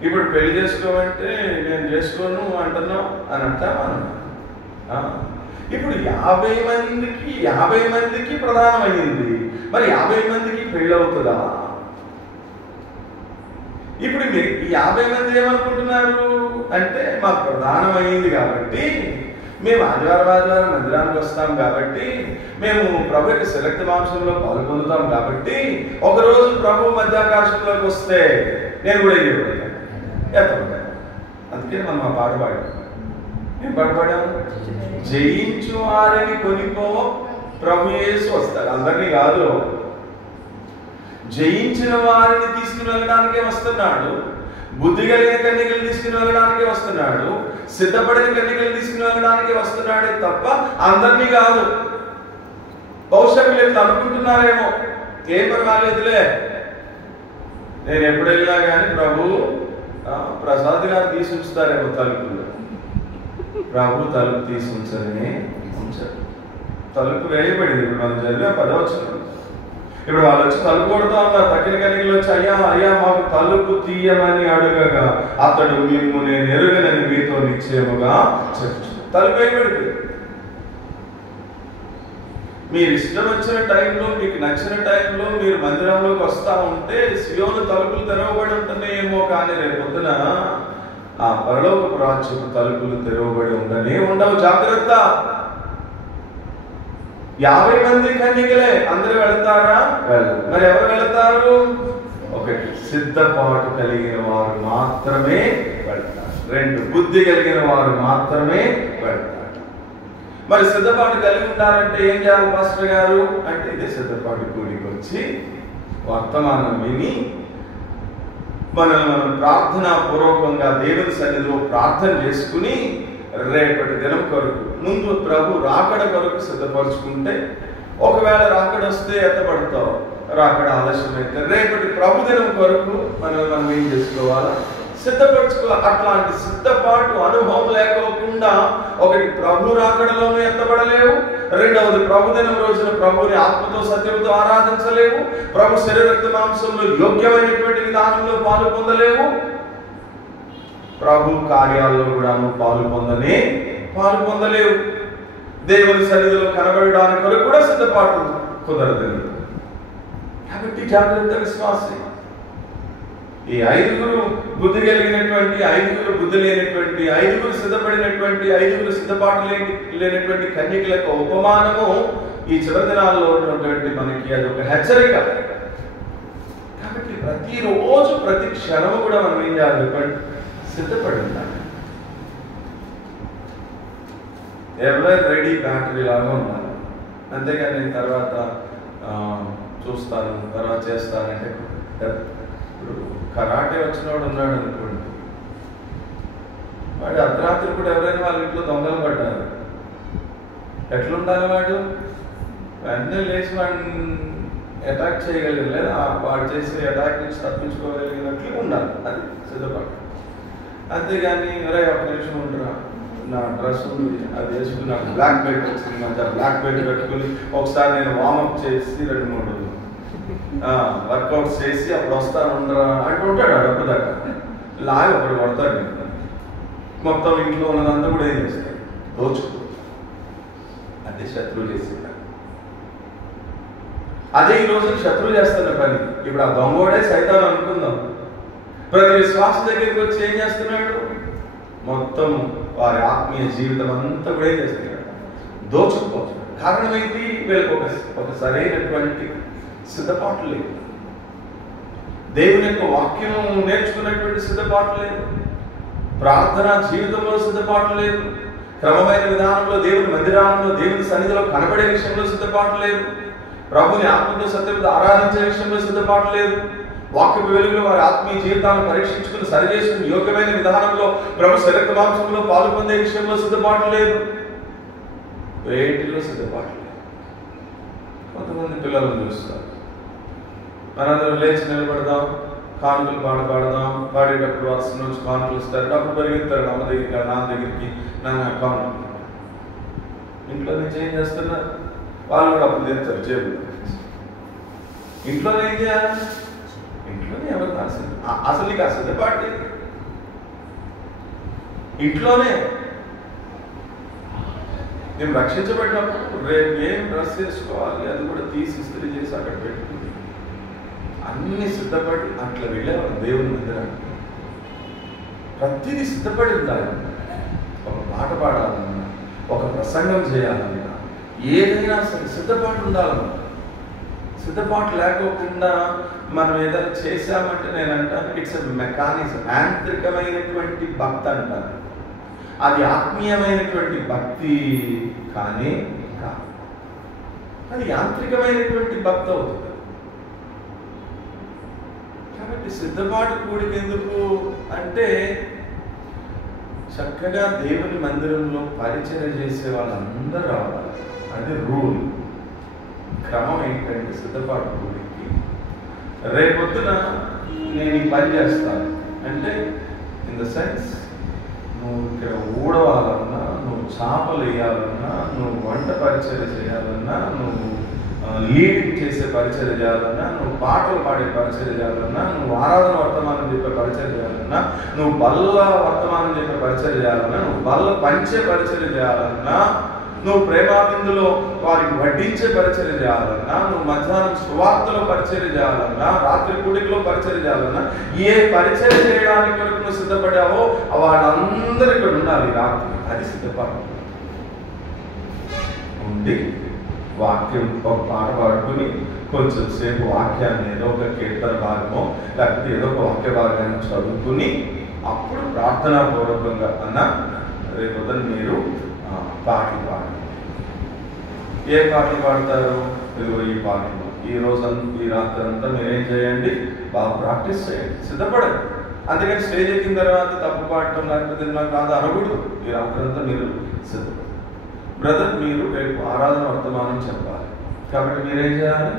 ఇప్పుడు పెళ్లి చేసుకోమంటే నేను చేసుకోను అంటున్నావు అని అంటావా? ఇప్పుడు 50 మందికి ప్రధానం అయ్యింది, మరి 50 మందికి పెళ్ళి అవుతుందా? ఇప్పుడు ఈ 50 మంది ఏమనుకుంటున్నారు అంటే మాకు ప్రధానం అయ్యింది కాబట్టి మేము ఆదివారం మందిరానికి వస్తాం కాబట్టి మేము ప్రభు యొక్క సెలెక్ట్ మాంసంలో పాలు పొందుతాం కాబట్టి ఒకరోజు ప్రభు మధ్యాకాశంలోకి వస్తే నేను కూడా ఎగిరిపోతాను, ఎత్తపోతాను. అందుకే మనం ఆ పాట పాడాం. ఏం పాట పాడాము? జయించు వారిని కొనిపో ప్రభు యేసు వస్తాడు. అందరినీ కాదు, జయించిన వారిని తీసుకుని వెళ్ళడానికే వస్తున్నాడు. బుద్ధి కలిగిన కన్యకలు తీసుకుని వెళ్ళడానికే వస్తున్నాడు. సిద్ధపడిన కన్యకలు తీసుకుని వెళ్ళడానికే వస్తున్నాడే తప్ప అందరినీ కాదు. బహుశా వీళ్ళు ఎట్లా అనుకుంటున్నారేమో, ఏం పర్వాలేదులే, నేను ఎప్పుడు వెళ్ళినా కానీ ప్రభు ప్రసాద్ గారు తీసి ఉంచుతారేమో తలుపులు. ప్రభు తలుపు తీసి ఉంచనే ఉంచారు. తలుపు వేయబడింది. ఇప్పుడు మనం చదివే 10వ వచనం ఇప్పుడు వాళ్ళు వచ్చి తలుపు కొడుతూ ఉన్నారు. తక్కిన కనికలు వచ్చి అయ్యా అయ్యా మాకు తలుపు తీయమని అడుగగా అతడు మేము నేను ఎరుగనని మీతో నిశ్చయముగా చెప్పు. తలుపు వేయబడిపోయింది. మీరు ఇష్టం వచ్చిన టైంలో మీకు నచ్చిన టైంలో మీరు మందిరంలోకి వస్తా ఉంటే సియోను తలుపులు తెరవబడి ఉంటున్నాయేమో, కానీ రేపు పొద్దున ఆ పరలోకపు రాజ్యపు తలుపులు తెరవబడి ఉండనే ఉండవు. జాగ్రత్త. 50 మంది కన్యకలే, అందరూ వెళతారా? వెళ్ళరు. మరి ఎవరు వెళతారు? ఒకటి, సిద్ధపాటు కలిగిన వారు మాత్రమే వెళతారు. 2, బుద్ధి కలిగిన వారు మాత్రమే వెళతారు. మరి సిద్ధపాటు కలిగి ఉంటారంటే ఏం చేయాలి పాస్టర్ గారు అంటే, ఇదే సిద్ధపాటు కూడికి వచ్చి వర్తమానం విని మనం ప్రార్థనా పూర్వకంగా దేవుని సన్నిధిలో ప్రార్థన చేసుకుని రేపటి దినం కొరకు ముందు ప్రభు రాకడ కొరకు సిద్ధపరచుకుంటే, ఒకవేళ రాకడ వస్తే ఎత్తపడతావు, రాకడ ఆలస్యమైతే రేపటి ప్రభు దినం కొరకు మనం ఏం చేసుకోవాలా? సిద్ధపరచుకోవాలి. అట్లాంటి సిద్ధపాటు అనుభవం లేకోకుండా ఒకటి ప్రభు రాకడలోనూ ఎత్తబడలేవు, రెండవది ప్రభు దినం రోజున ప్రభుని ఆత్మతో సత్యంతో ఆరాధించలేవు, ప్రభు శరీర రక్త మాంసంలో యోగ్యమైనటువంటి విధానంలో పాలు పొందలేవు, ప్రభు కార్యాల్లో కూడా పాలు పొందలేవు. దేవుని సన్నిధిలో కనబడడానికి కొరకు కూడా సిద్ధపాటు కుదరదు. కాబట్టి జాగ్రత్త విశ్వాసి. ఈ 5 బుద్ధి కలిగినటువంటి, 5 బుద్ధి లేనటువంటి, 5 సిద్ధపడినటువంటి, 5 సిద్ధపాటు లేనటువంటి కన్యకల యొక్క ఉపమానము ఈ చివరి దినాల్లో ఉన్నటువంటి మనకి అది ఒక హెచ్చరిక. కాబట్టి ప్రతిరోజు ప్రతి క్షణము కూడా మనం ఏం చేయాలి? సిద్ధపడి ఉండాలి. ఎవర్ రెడీ బ్యాటరీ లాగా ఉండాలి. అంతేగాని నేను తర్వాత చూస్తాను, తర్వాత చేస్తానంటే, ఇప్పుడు కరాటే వచ్చినవాడు ఉన్నాడు అనుకోండి, వాడు అర్ధరాత్రి కూడా ఎవరైనా వాళ్ళ ఇంట్లో దొంగలు పడ్డారు, ఎట్లుండాలి? వాడు వెంటనే లేచి వాడిని అటాక్ చేయగలిగిన, లేదా వాడు చేసే అటాక్ నుంచి తప్పించుకోగలిగినట్లు ఉండాలి. అది సిద్ధపడి. అంతేగాని అరే ఒక నిమిషం ఉంటారా, నా డ్రెస్ ఉంది అది వేసుకుని, నాకు బ్లాక్ బెల్ట్ వచ్చింది, మంచిగా బ్లాక్ బెల్ట్ పెట్టుకుని ఒకసారి నేను వార్మప్ చేసి 2-3 వర్కౌట్స్ చేసి అప్పుడు వస్తాను ఉండరా అంటూ ఉంటాడు. అప్పుడు దాకా లాగా ఒకటి కొడతాడు. మొత్తం ఇంట్లో ఉన్నదంతా కూడా ఏం చేస్తాడు? దోచుకో. అదే శత్రువు చేసేది. అదే ఈ రోజు శత్రువు చేస్తున్న పని. ఇప్పుడు ఆ దొంగోడే సైతాన్ అనుకుందాం. ప్రతి విశ్వాస దగ్గరికి వచ్చి ఏం చేస్తున్నాడు? మొత్తం వారి ఆత్మీయ జీవితం అంతా కూడా ఏం చేస్తున్నాడు? దోచుకుపోతున్నాడు. కారణం ఏంటి? వీళ్ళకి ఒక సరైనటువంటి సిద్ధపాటు లేదు. దేవుని యొక్క వాక్యం నేర్చుకున్నటువంటి సిద్ధపాటు లేదు, ప్రార్థనా జీవితంలో సిద్ధపాటు లేదు, క్రమమైన విధానంలో దేవుని మందిరాలలో దేవుని సన్నిధిలో కనబడే విషయంలో సిద్ధపాటు లేదు, ప్రభుని ఆత్మతో సత్యంతో ఆరాధించే విషయంలో సిద్ధపాటు లేదు, వాక్యపు వెలుగులో వారి ఆత్మీయ జీవితాలను పరీక్షించుకుని సరిచేసుకుని యోగ్యమైన విధానంలో ప్రభు శరీర మాంసంలో పాలు పొందే విషయంలో సిద్ధపాటు లేదు. వేటిలో సిద్ధపాటు లేదు. కొంతమంది పిల్లలను చూస్తారు, మనందరం లేచి నిలబడదాం, కానుకలు పాడదాం, పాడేటప్పుడు వరుస నుంచి కానుకలు ఇస్తారు, డబ్బులు పరిగెత్తారు అమ్మ దగ్గరికి, నాన్న దగ్గరికి, నాన్న కానుకలు. ఇంట్లో నుంచి ఏం చేస్తున్నారు? వాళ్ళు కూడా అప్పుడు తెస్తారు జేబులు. ఇంట్లోనే ఏం చేయాలి? ఇంట్లోనే ఎవరు అసలు నీకు ఆ సిద్ధపాటు ఇంట్లోనే. మేము రక్షించబడినప్పుడు రేపు ఏం డ్రెస్ వేసుకోవాలి అది కూడా తీసి ఇస్త్రీ చేసి అక్కడ పెట్టుకుంది, అన్ని సిద్ధపడి అట్లా వెళ్ళేవాళ్ళం దేవుని మందిరానికి. ప్రతిదీ సిద్ధపడి ఉండాలి. ఒక పాట పాడాలన్నా, ఒక ప్రసంగం చేయాలన్నా, ఏదైనా సరే సిద్ధపాటు ఉండాలన్నా. సిద్ధపాటు లేకోకుండా మనం ఏదైనా చేశామంటే నేను అంటాను ఇట్స్ ఎ మెకానిజం. యాంత్రికమైనటువంటి భక్తి అంటాను. అది ఆత్మీయమైనటువంటి భక్తి కానీ కాదు, అది యాంత్రికమైనటువంటి భక్తి అవుతుంది. కాబట్టి సిద్ధపాటు కూడిక ఎందుకు అంటే, చక్కగా దేవుని మందిరంలో పరిచయం చేసే వాళ్ళందరూ రావాలి. అది రూల్. క్రమం ఏంటంటే సిద్ధపాటు కూడికి రేపొద్దున నేను ఈ పని చేస్తాను అంటే, ఇన్ ద సెన్స్ నువ్వు ఇక్కడ ఊడవాలన్నా, నువ్వు చేపలు వేయాలన్నా, నువ్వు వంట పరిచయం చేయాలన్నా, నువ్వు లీడింగ్ చేసే పరిచర్య చేయాలన్నా, నువ్వు పాటలు పాడే పరిచర్య చేయాలన్నా, నువ్వు ఆరాధన వర్తమానం చెప్పే పరిచర్య చేయాలన్నా, నువ్వు బల్ల వర్తమానం చెప్పే పరిచర్య చేయాలన్నా, నువ్వు బల్ల పంచే పరిచర్య చేయాలన్నా, నువ్వు ప్రేమావిందులో వారికి వడ్డించే పరిచర్య చేయాలన్నా, నువ్వు మధ్యాహ్నం సువార్తలో పరిచర్య చేయాలన్నా, రాత్రి కూడికలో పరిచర్య చేయాలన్నా, ఏ పరిచర్య చేయడానికి వరకు నువ్వు సిద్ధపడావో వాళ్ళందరూ ఇక్కడ ఉండాలి రాత్రి. అది సిద్ధపడడం. ఉండి వాక్యం ఒక పాట పాడుకుని కొంచెం సేపు వాక్యాన్ని ఏదో ఒక కీర్తన భాగమో లేకపోతే ఏదో ఒక వాక్య భాగాన్ని చదువుకుని అప్పుడు ప్రార్థనాపూర్వకంగా అన్న రేపు మీరు పాటలు పాడండి. ఏ పాటలు పాడతారు? ఇదిగో ఈ పాటలు. ఈ రాత్రి అంతా మీరేం చేయండి? బాగా ప్రాక్టీస్ చేయండి, సిద్ధపడండి. అందుకని స్టేజ్ ఎక్కిన తర్వాత తప్పు పాడటం లేకపోతే నాకు కాదు అనకూడదు. ఈ రాత్రి అంతా మీరు సిద్ధపడండి. బ్రదర్, మీరు రేపు ఆరాధన వర్తమానం చెప్పాలి కాబట్టి మీరేం చేయాలి?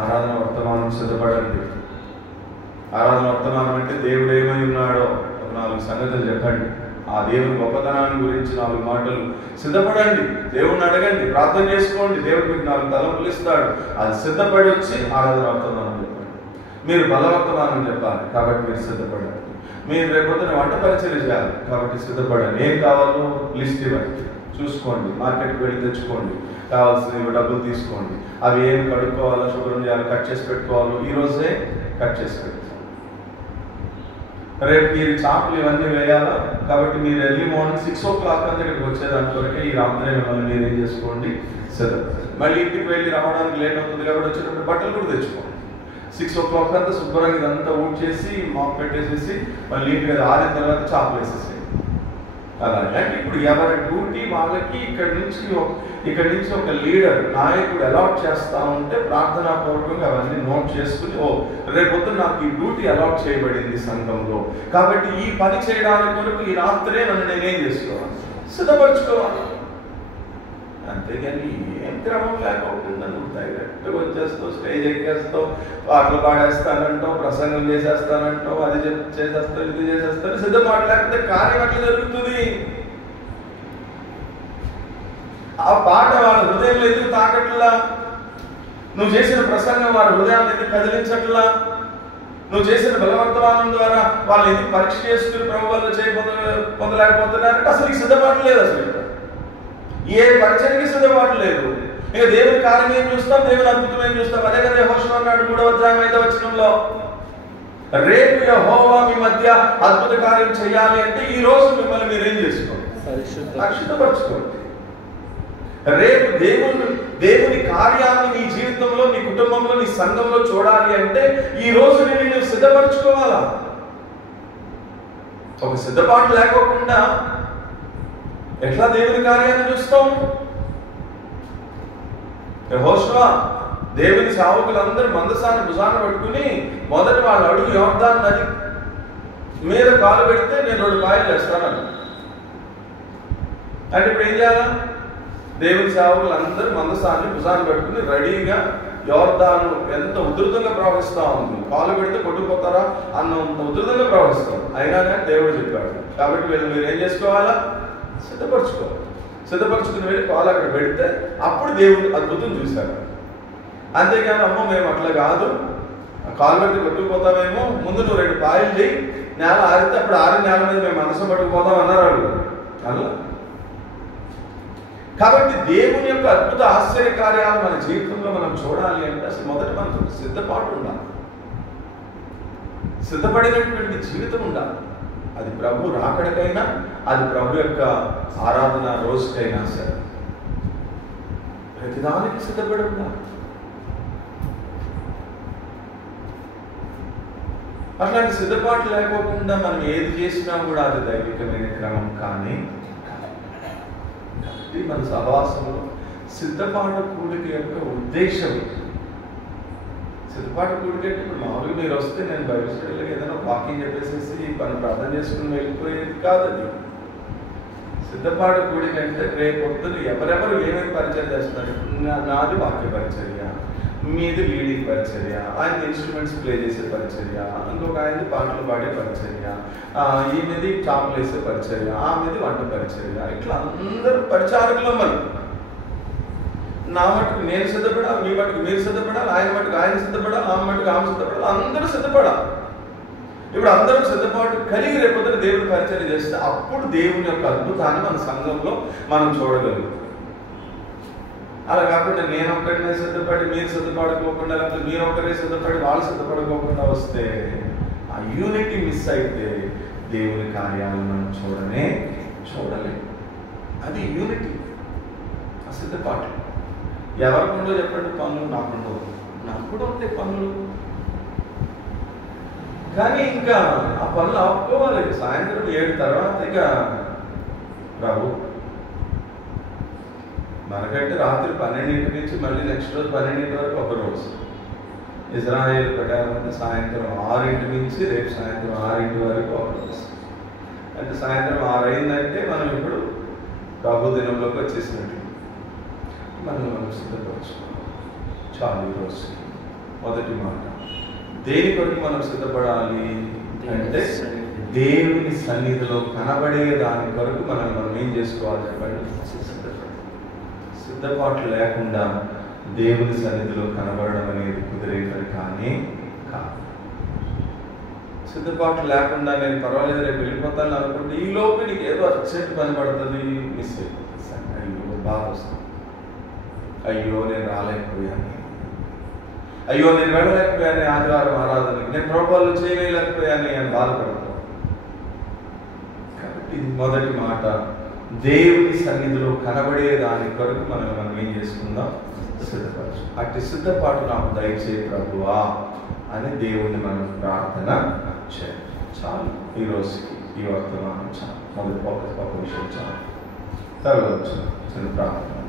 ఆరాధన వర్తమానం సిద్ధపడండి. ఆరాధన వర్తమానం అంటే దేవుడు ఏమై ఉన్నాడో ఒక 4 సంగతులు చెప్పండి. ఆ దేవుని గొప్పతనాన్ని గురించి 4 మాటలు సిద్ధపడండి. దేవుణ్ణి అడగండి, ప్రార్థన చేసుకోండి. దేవుడు మీకు 4 తలంపులు ఇస్తాడు. అది సిద్ధపడి వచ్చి ఆరాధన వర్తమానం చెప్పండి. మీరు బలవర్తమానం చెప్పాలి కాబట్టి మీరు సిద్ధపడండి. మీరు రేపొద్దున వంట పరిచయం చేయాలి కాబట్టి సిద్ధపడండి. ఏం కావాలో లిస్ట్ ఇవ్వండి, చూసుకోండి. మార్కెట్కి వెళ్ళి తెచ్చుకోండి. కావాల్సిన డబ్బులు తీసుకోండి. అవి ఏం కడుక్కోవాలో, శుభ్రం చేయాలో, కట్ చేసి పెట్టుకోవాలో ఈరోజే కట్ చేసి పెట్టుకోవాలి. రేపు మీరు చాపలు ఇవన్నీ వేయాలా కాబట్టి మీరు ఎర్లీ మార్నింగ్ 6 o'clock అంతా ఇక్కడికి వచ్చేదాని కొరకే ఈ రాత్రి మిమ్మల్ని మీరు ఏం చేసుకోండి? సిద్ధపడండి. మళ్ళీ ఇంటికి వెళ్ళి రావడానికి లేట్ అవుతుంది కాబట్టి వచ్చేటప్పుడు బట్టలు కూడా తెచ్చుకోండి. 6 o'clock అంతా శుభ్రంగా ఇదంతా ఊడ్ చేసి మాప్ పెట్టేసేసి మళ్ళీ ఇంటికి ఆరిన తర్వాత చాపలు వేసేసి అలాగే. అంటే ఇప్పుడు ఎవరి డ్యూటీ వాళ్ళకి ఇక్కడ నుంచి ఒక లీడర్, నాయకుడు అలాట్ చేస్తా ఉంటే ప్రార్థనాపూర్వకంగా అవన్నీ నోట్ చేసుకుని రేపొద్దు నాకు ఈ డ్యూటీ అలాట్ చేయబడింది సంఘంలో కాబట్టి ఈ పని చేయడానికి కొరకు ఈ రాత్రే నన్ను నేనేం చేసుకోవాలి? సిద్ధపరచుకోవాలి. అంతేగాని ఏం క్రమం లేకపోకుండా నువ్వు డైరెక్ట్గా వచ్చేస్తావు, స్టేజ్ ఎక్కేస్తావు, పాటలు పాడేస్తానంటావు, ప్రసంగం చేసేస్తానంటావు, అది చేసేస్తావు, ఇది చేసేస్తావు. సిద్ధమాట లేకపోతే కార్యం అట్లా జరుగుతుంది. ఆ పాట వాళ్ళ హృదయంలో ఎందుకు తాకట్లా? నువ్వు చేసిన ప్రసంగం వాళ్ళ హృదయాన్ని ఎందుకు కదిలించట్లా? నువ్వు చేసిన బలవర్తమానం ద్వారా వాళ్ళు ఎందుకు పరీక్ష చేసుకుని ప్రభు వల్ల పొందలేకపోతున్నారంటే అసలు ఈ సిద్ధపాటు లేదు. అసలు ఏ పరిచయకి సిద్ధపాటు లేదు. ఇక దేవుని కార్యం ఏం చూస్తాం, దేవుని అద్భుతం ఏం చూస్తాం. అదే కదా యెహోషువ అన్నాడు 3వ అధ్యాయం 5వ వచనంలో, రేపు యెహోవా మీ మధ్య అద్భుత కార్యం చేయాలి అంటే ఈ రోజు మిమ్మల్ని మీరేం చేసుకోండి? పరిశుద్ధపరచుకోండి. రేపు దేవుని కార్యాన్ని నీ జీవితంలో, నీ కుటుంబంలో, నీ సంఘంలో చూడాలి అంటే ఈ రోజు నేను సిద్ధపరచుకోవాలా? ఒక సిద్ధపాటు లేకోకుండా ఎట్లా దేవుని కార్యాన్ని చూస్తాం? యెహోషువ దేవుని సేవకులందరూ మందసాన్ని భుజాన పట్టుకుని మొదట వాళ్ళ అడుగు యోర్దాను నది మీద కాలు పెడితే నేను 2 పాయలు చేస్తాను అంటే ఇప్పుడు ఏం చేయాలా? దేవుని సేవకులందరూ మందసాన్ని భుజాన పెట్టుకుని రెడీగా యోర్దాను ఎంత ఉధృతంగా ప్రవహిస్తా ఉంది, కాలు పెడితే కొట్టుకుపోతారా అన్నంత ఉధృతంగా ప్రవహిస్తాం. అయినా కానీ దేవుడు చెప్పాడు కాబట్టి వీళ్ళు మీరు ఏం చేసుకోవాలా? సిద్ధపరచుకోవాలి. సిద్ధపరచుకుని వెళ్ళి కాలు అక్కడ పెడితే అప్పుడు దేవుడు అద్భుతం చూశారు. అంతేగాని అమ్మో మేము అట్లా కాదు, కాలు పెడితే కొట్టుకుపోతామేమో, ముందు నువ్వు 2 పాయలు చేయి, నేల ఆరితే అప్పుడు ఆరిన నేల మీద మేము మనసు పట్టుకుపోతాం అన్నారు అలా. కాబట్టి దేవుని యొక్క అద్భుత ఆశ్చర్య కార్యాలు మన జీవితంలో మనం చూడాలి అంటే అసలు మొదట మనకు సిద్ధపాటు ఉండాలి, సిద్ధపడినటువంటి జీవితం ఉండాలి. అది ప్రభు రాకడకైనా, అది ప్రభు యొక్క ఆరాధన రోజుకైనా సరే ప్రతిదానికి సిద్ధపడి ఉండాలి. అట్లాంటి సిద్ధపాటు లేకోకుండా మనం ఏది చేసినా కూడా అది దైవికమైన క్రమం కానీ మన సహవాసంలో సిద్ధపాటు కూడిక యొక్క ఉద్దేశం. సిద్ధపాటు కూడిక అంటే ఇప్పుడు మామూలుగా మీరు వస్తే నేను బైబిల్ స్టడీలో ఏదైనా వాకింగ్ చెప్పేసేసి మనం ప్రార్థన చేసుకుని వెళ్ళిపోయేది కాదండి. సిద్ధపాటు కూడిక అంటే రేపొద్దులు ఎవరెవరు ఏమేమి పరిచయం చేస్తున్నారు. నాది వాక్య పరిచర్య, మీది లీడింగ్ పరిచర్య, ఆయన ఇన్స్ట్రుమెంట్స్ ప్లే చేసే పరిచర్య, ఇంకొక ఆయనది పాటలు పాడే పరిచర్య, ఈమెది చాపలు వేసే పరిచర్య, ఆమెది వంట పరిచర్య. ఇట్లా అందరూ పరిచారకులు. మరి నా మటుకు నేను సిద్ధపడాలి, మీ మటుకు మీరు సిద్ధపడాలి, ఆయన మటుకు ఆయన సిద్ధపడాలి, ఆమె మటుకు ఆమె సిద్ధపడాలి, అందరూ సిద్ధపడాలి. ఇప్పుడు అందరం సిద్ధపాటు కలిగి రేపొద్దున దేవుని పరిచయం చేస్తే అప్పుడు దేవుని యొక్క అద్భుతాన్ని మన సంఘంలో మనం చూడగలుగుతాం. అలా కాకుండా నేను ఒక్కడినే సిద్ధపడి మీరు సిద్ధపడుకోకుండా, లేకపోతే మీరు ఒక్కరే సిద్ధపడి వాళ్ళు సిద్ధపడుకోకుండా వస్తే ఆ యూనిటీ మిస్ అయితే దేవుని కార్యాలను మనం చూడలేము. అది యూనిటీ, ఆ సిద్ధపాటు. ఎవరికుండో చెప్పండి పనులు, నాకుండవు. నాకు కూడా ఉంటాయి పనులు, కానీ ఇంకా ఆ పనులు ఆపుకోవాలి. సాయంత్రం 7 తర్వాత ఇక ప్రభు మనకంటే రాత్రి 12 నుంచి మళ్ళీ నెక్స్ట్ రోజు 12 వరకు ఒక రోజు. ఇజ్రాయేల్ ప్రకారం అంటే సాయంత్రం 6 నుంచి రేపు సాయంత్రం 6 వరకు ఒక రోజు. అంటే సాయంత్రం 6 అయిందంటే మనం ఇప్పుడు ప్రభు దినంలోకి వచ్చేసినట్టు మనం సిద్ధపరచుకోవాలి. చాలు ఈరోజు మొదటి మాట. దేని కొరకు మనం సిద్ధపడాలి అంటే దేవుని సన్నిధిలో కనబడే దాని కొరకు మనం ఏం చేసుకోవాలి చెప్పండి? సిద్ధపాటు లేకుండా దేవుని సన్నిధిలో కనబడడం అనేది కుదిరే పని కానీ కాదు. సిద్ధపాటు లేకుండా నేను పర్వాలేదు రేపు వెళ్ళిపోతాను అనుకుంటే ఈ లోపు నీకు ఏదో అర్జెంట్ పని పడుతుంది, మిస్ అయిపోతుంది. అయ్యో బాధ వస్తుంది, అయ్యో నేను రాలేకపోయాను, అయ్యో నేను వెళ్ళలేకపోయాను ఆదివారం ఆరాధనకి, నేను ప్రభువులు చేయలేకపోయాను అని బాధపడతాను. కాబట్టి ఇది మొదటి మాట. దేవుని సన్నిధిలో కనబడే దాని కొరకు మనం ఏం చేసుకుందాం? సిద్ధపరచు. అట్టి సిద్ధపాటు నాకు దయచేయి ప్రభువా అని దేవుని మనం ప్రార్థన చేయాలి. చాలు ఈరోజుకి ఈ వర్తమానం చాలు. మొదటి ఒక విషయం చాలు. తర్వాత చిన్న ప్రార్థన.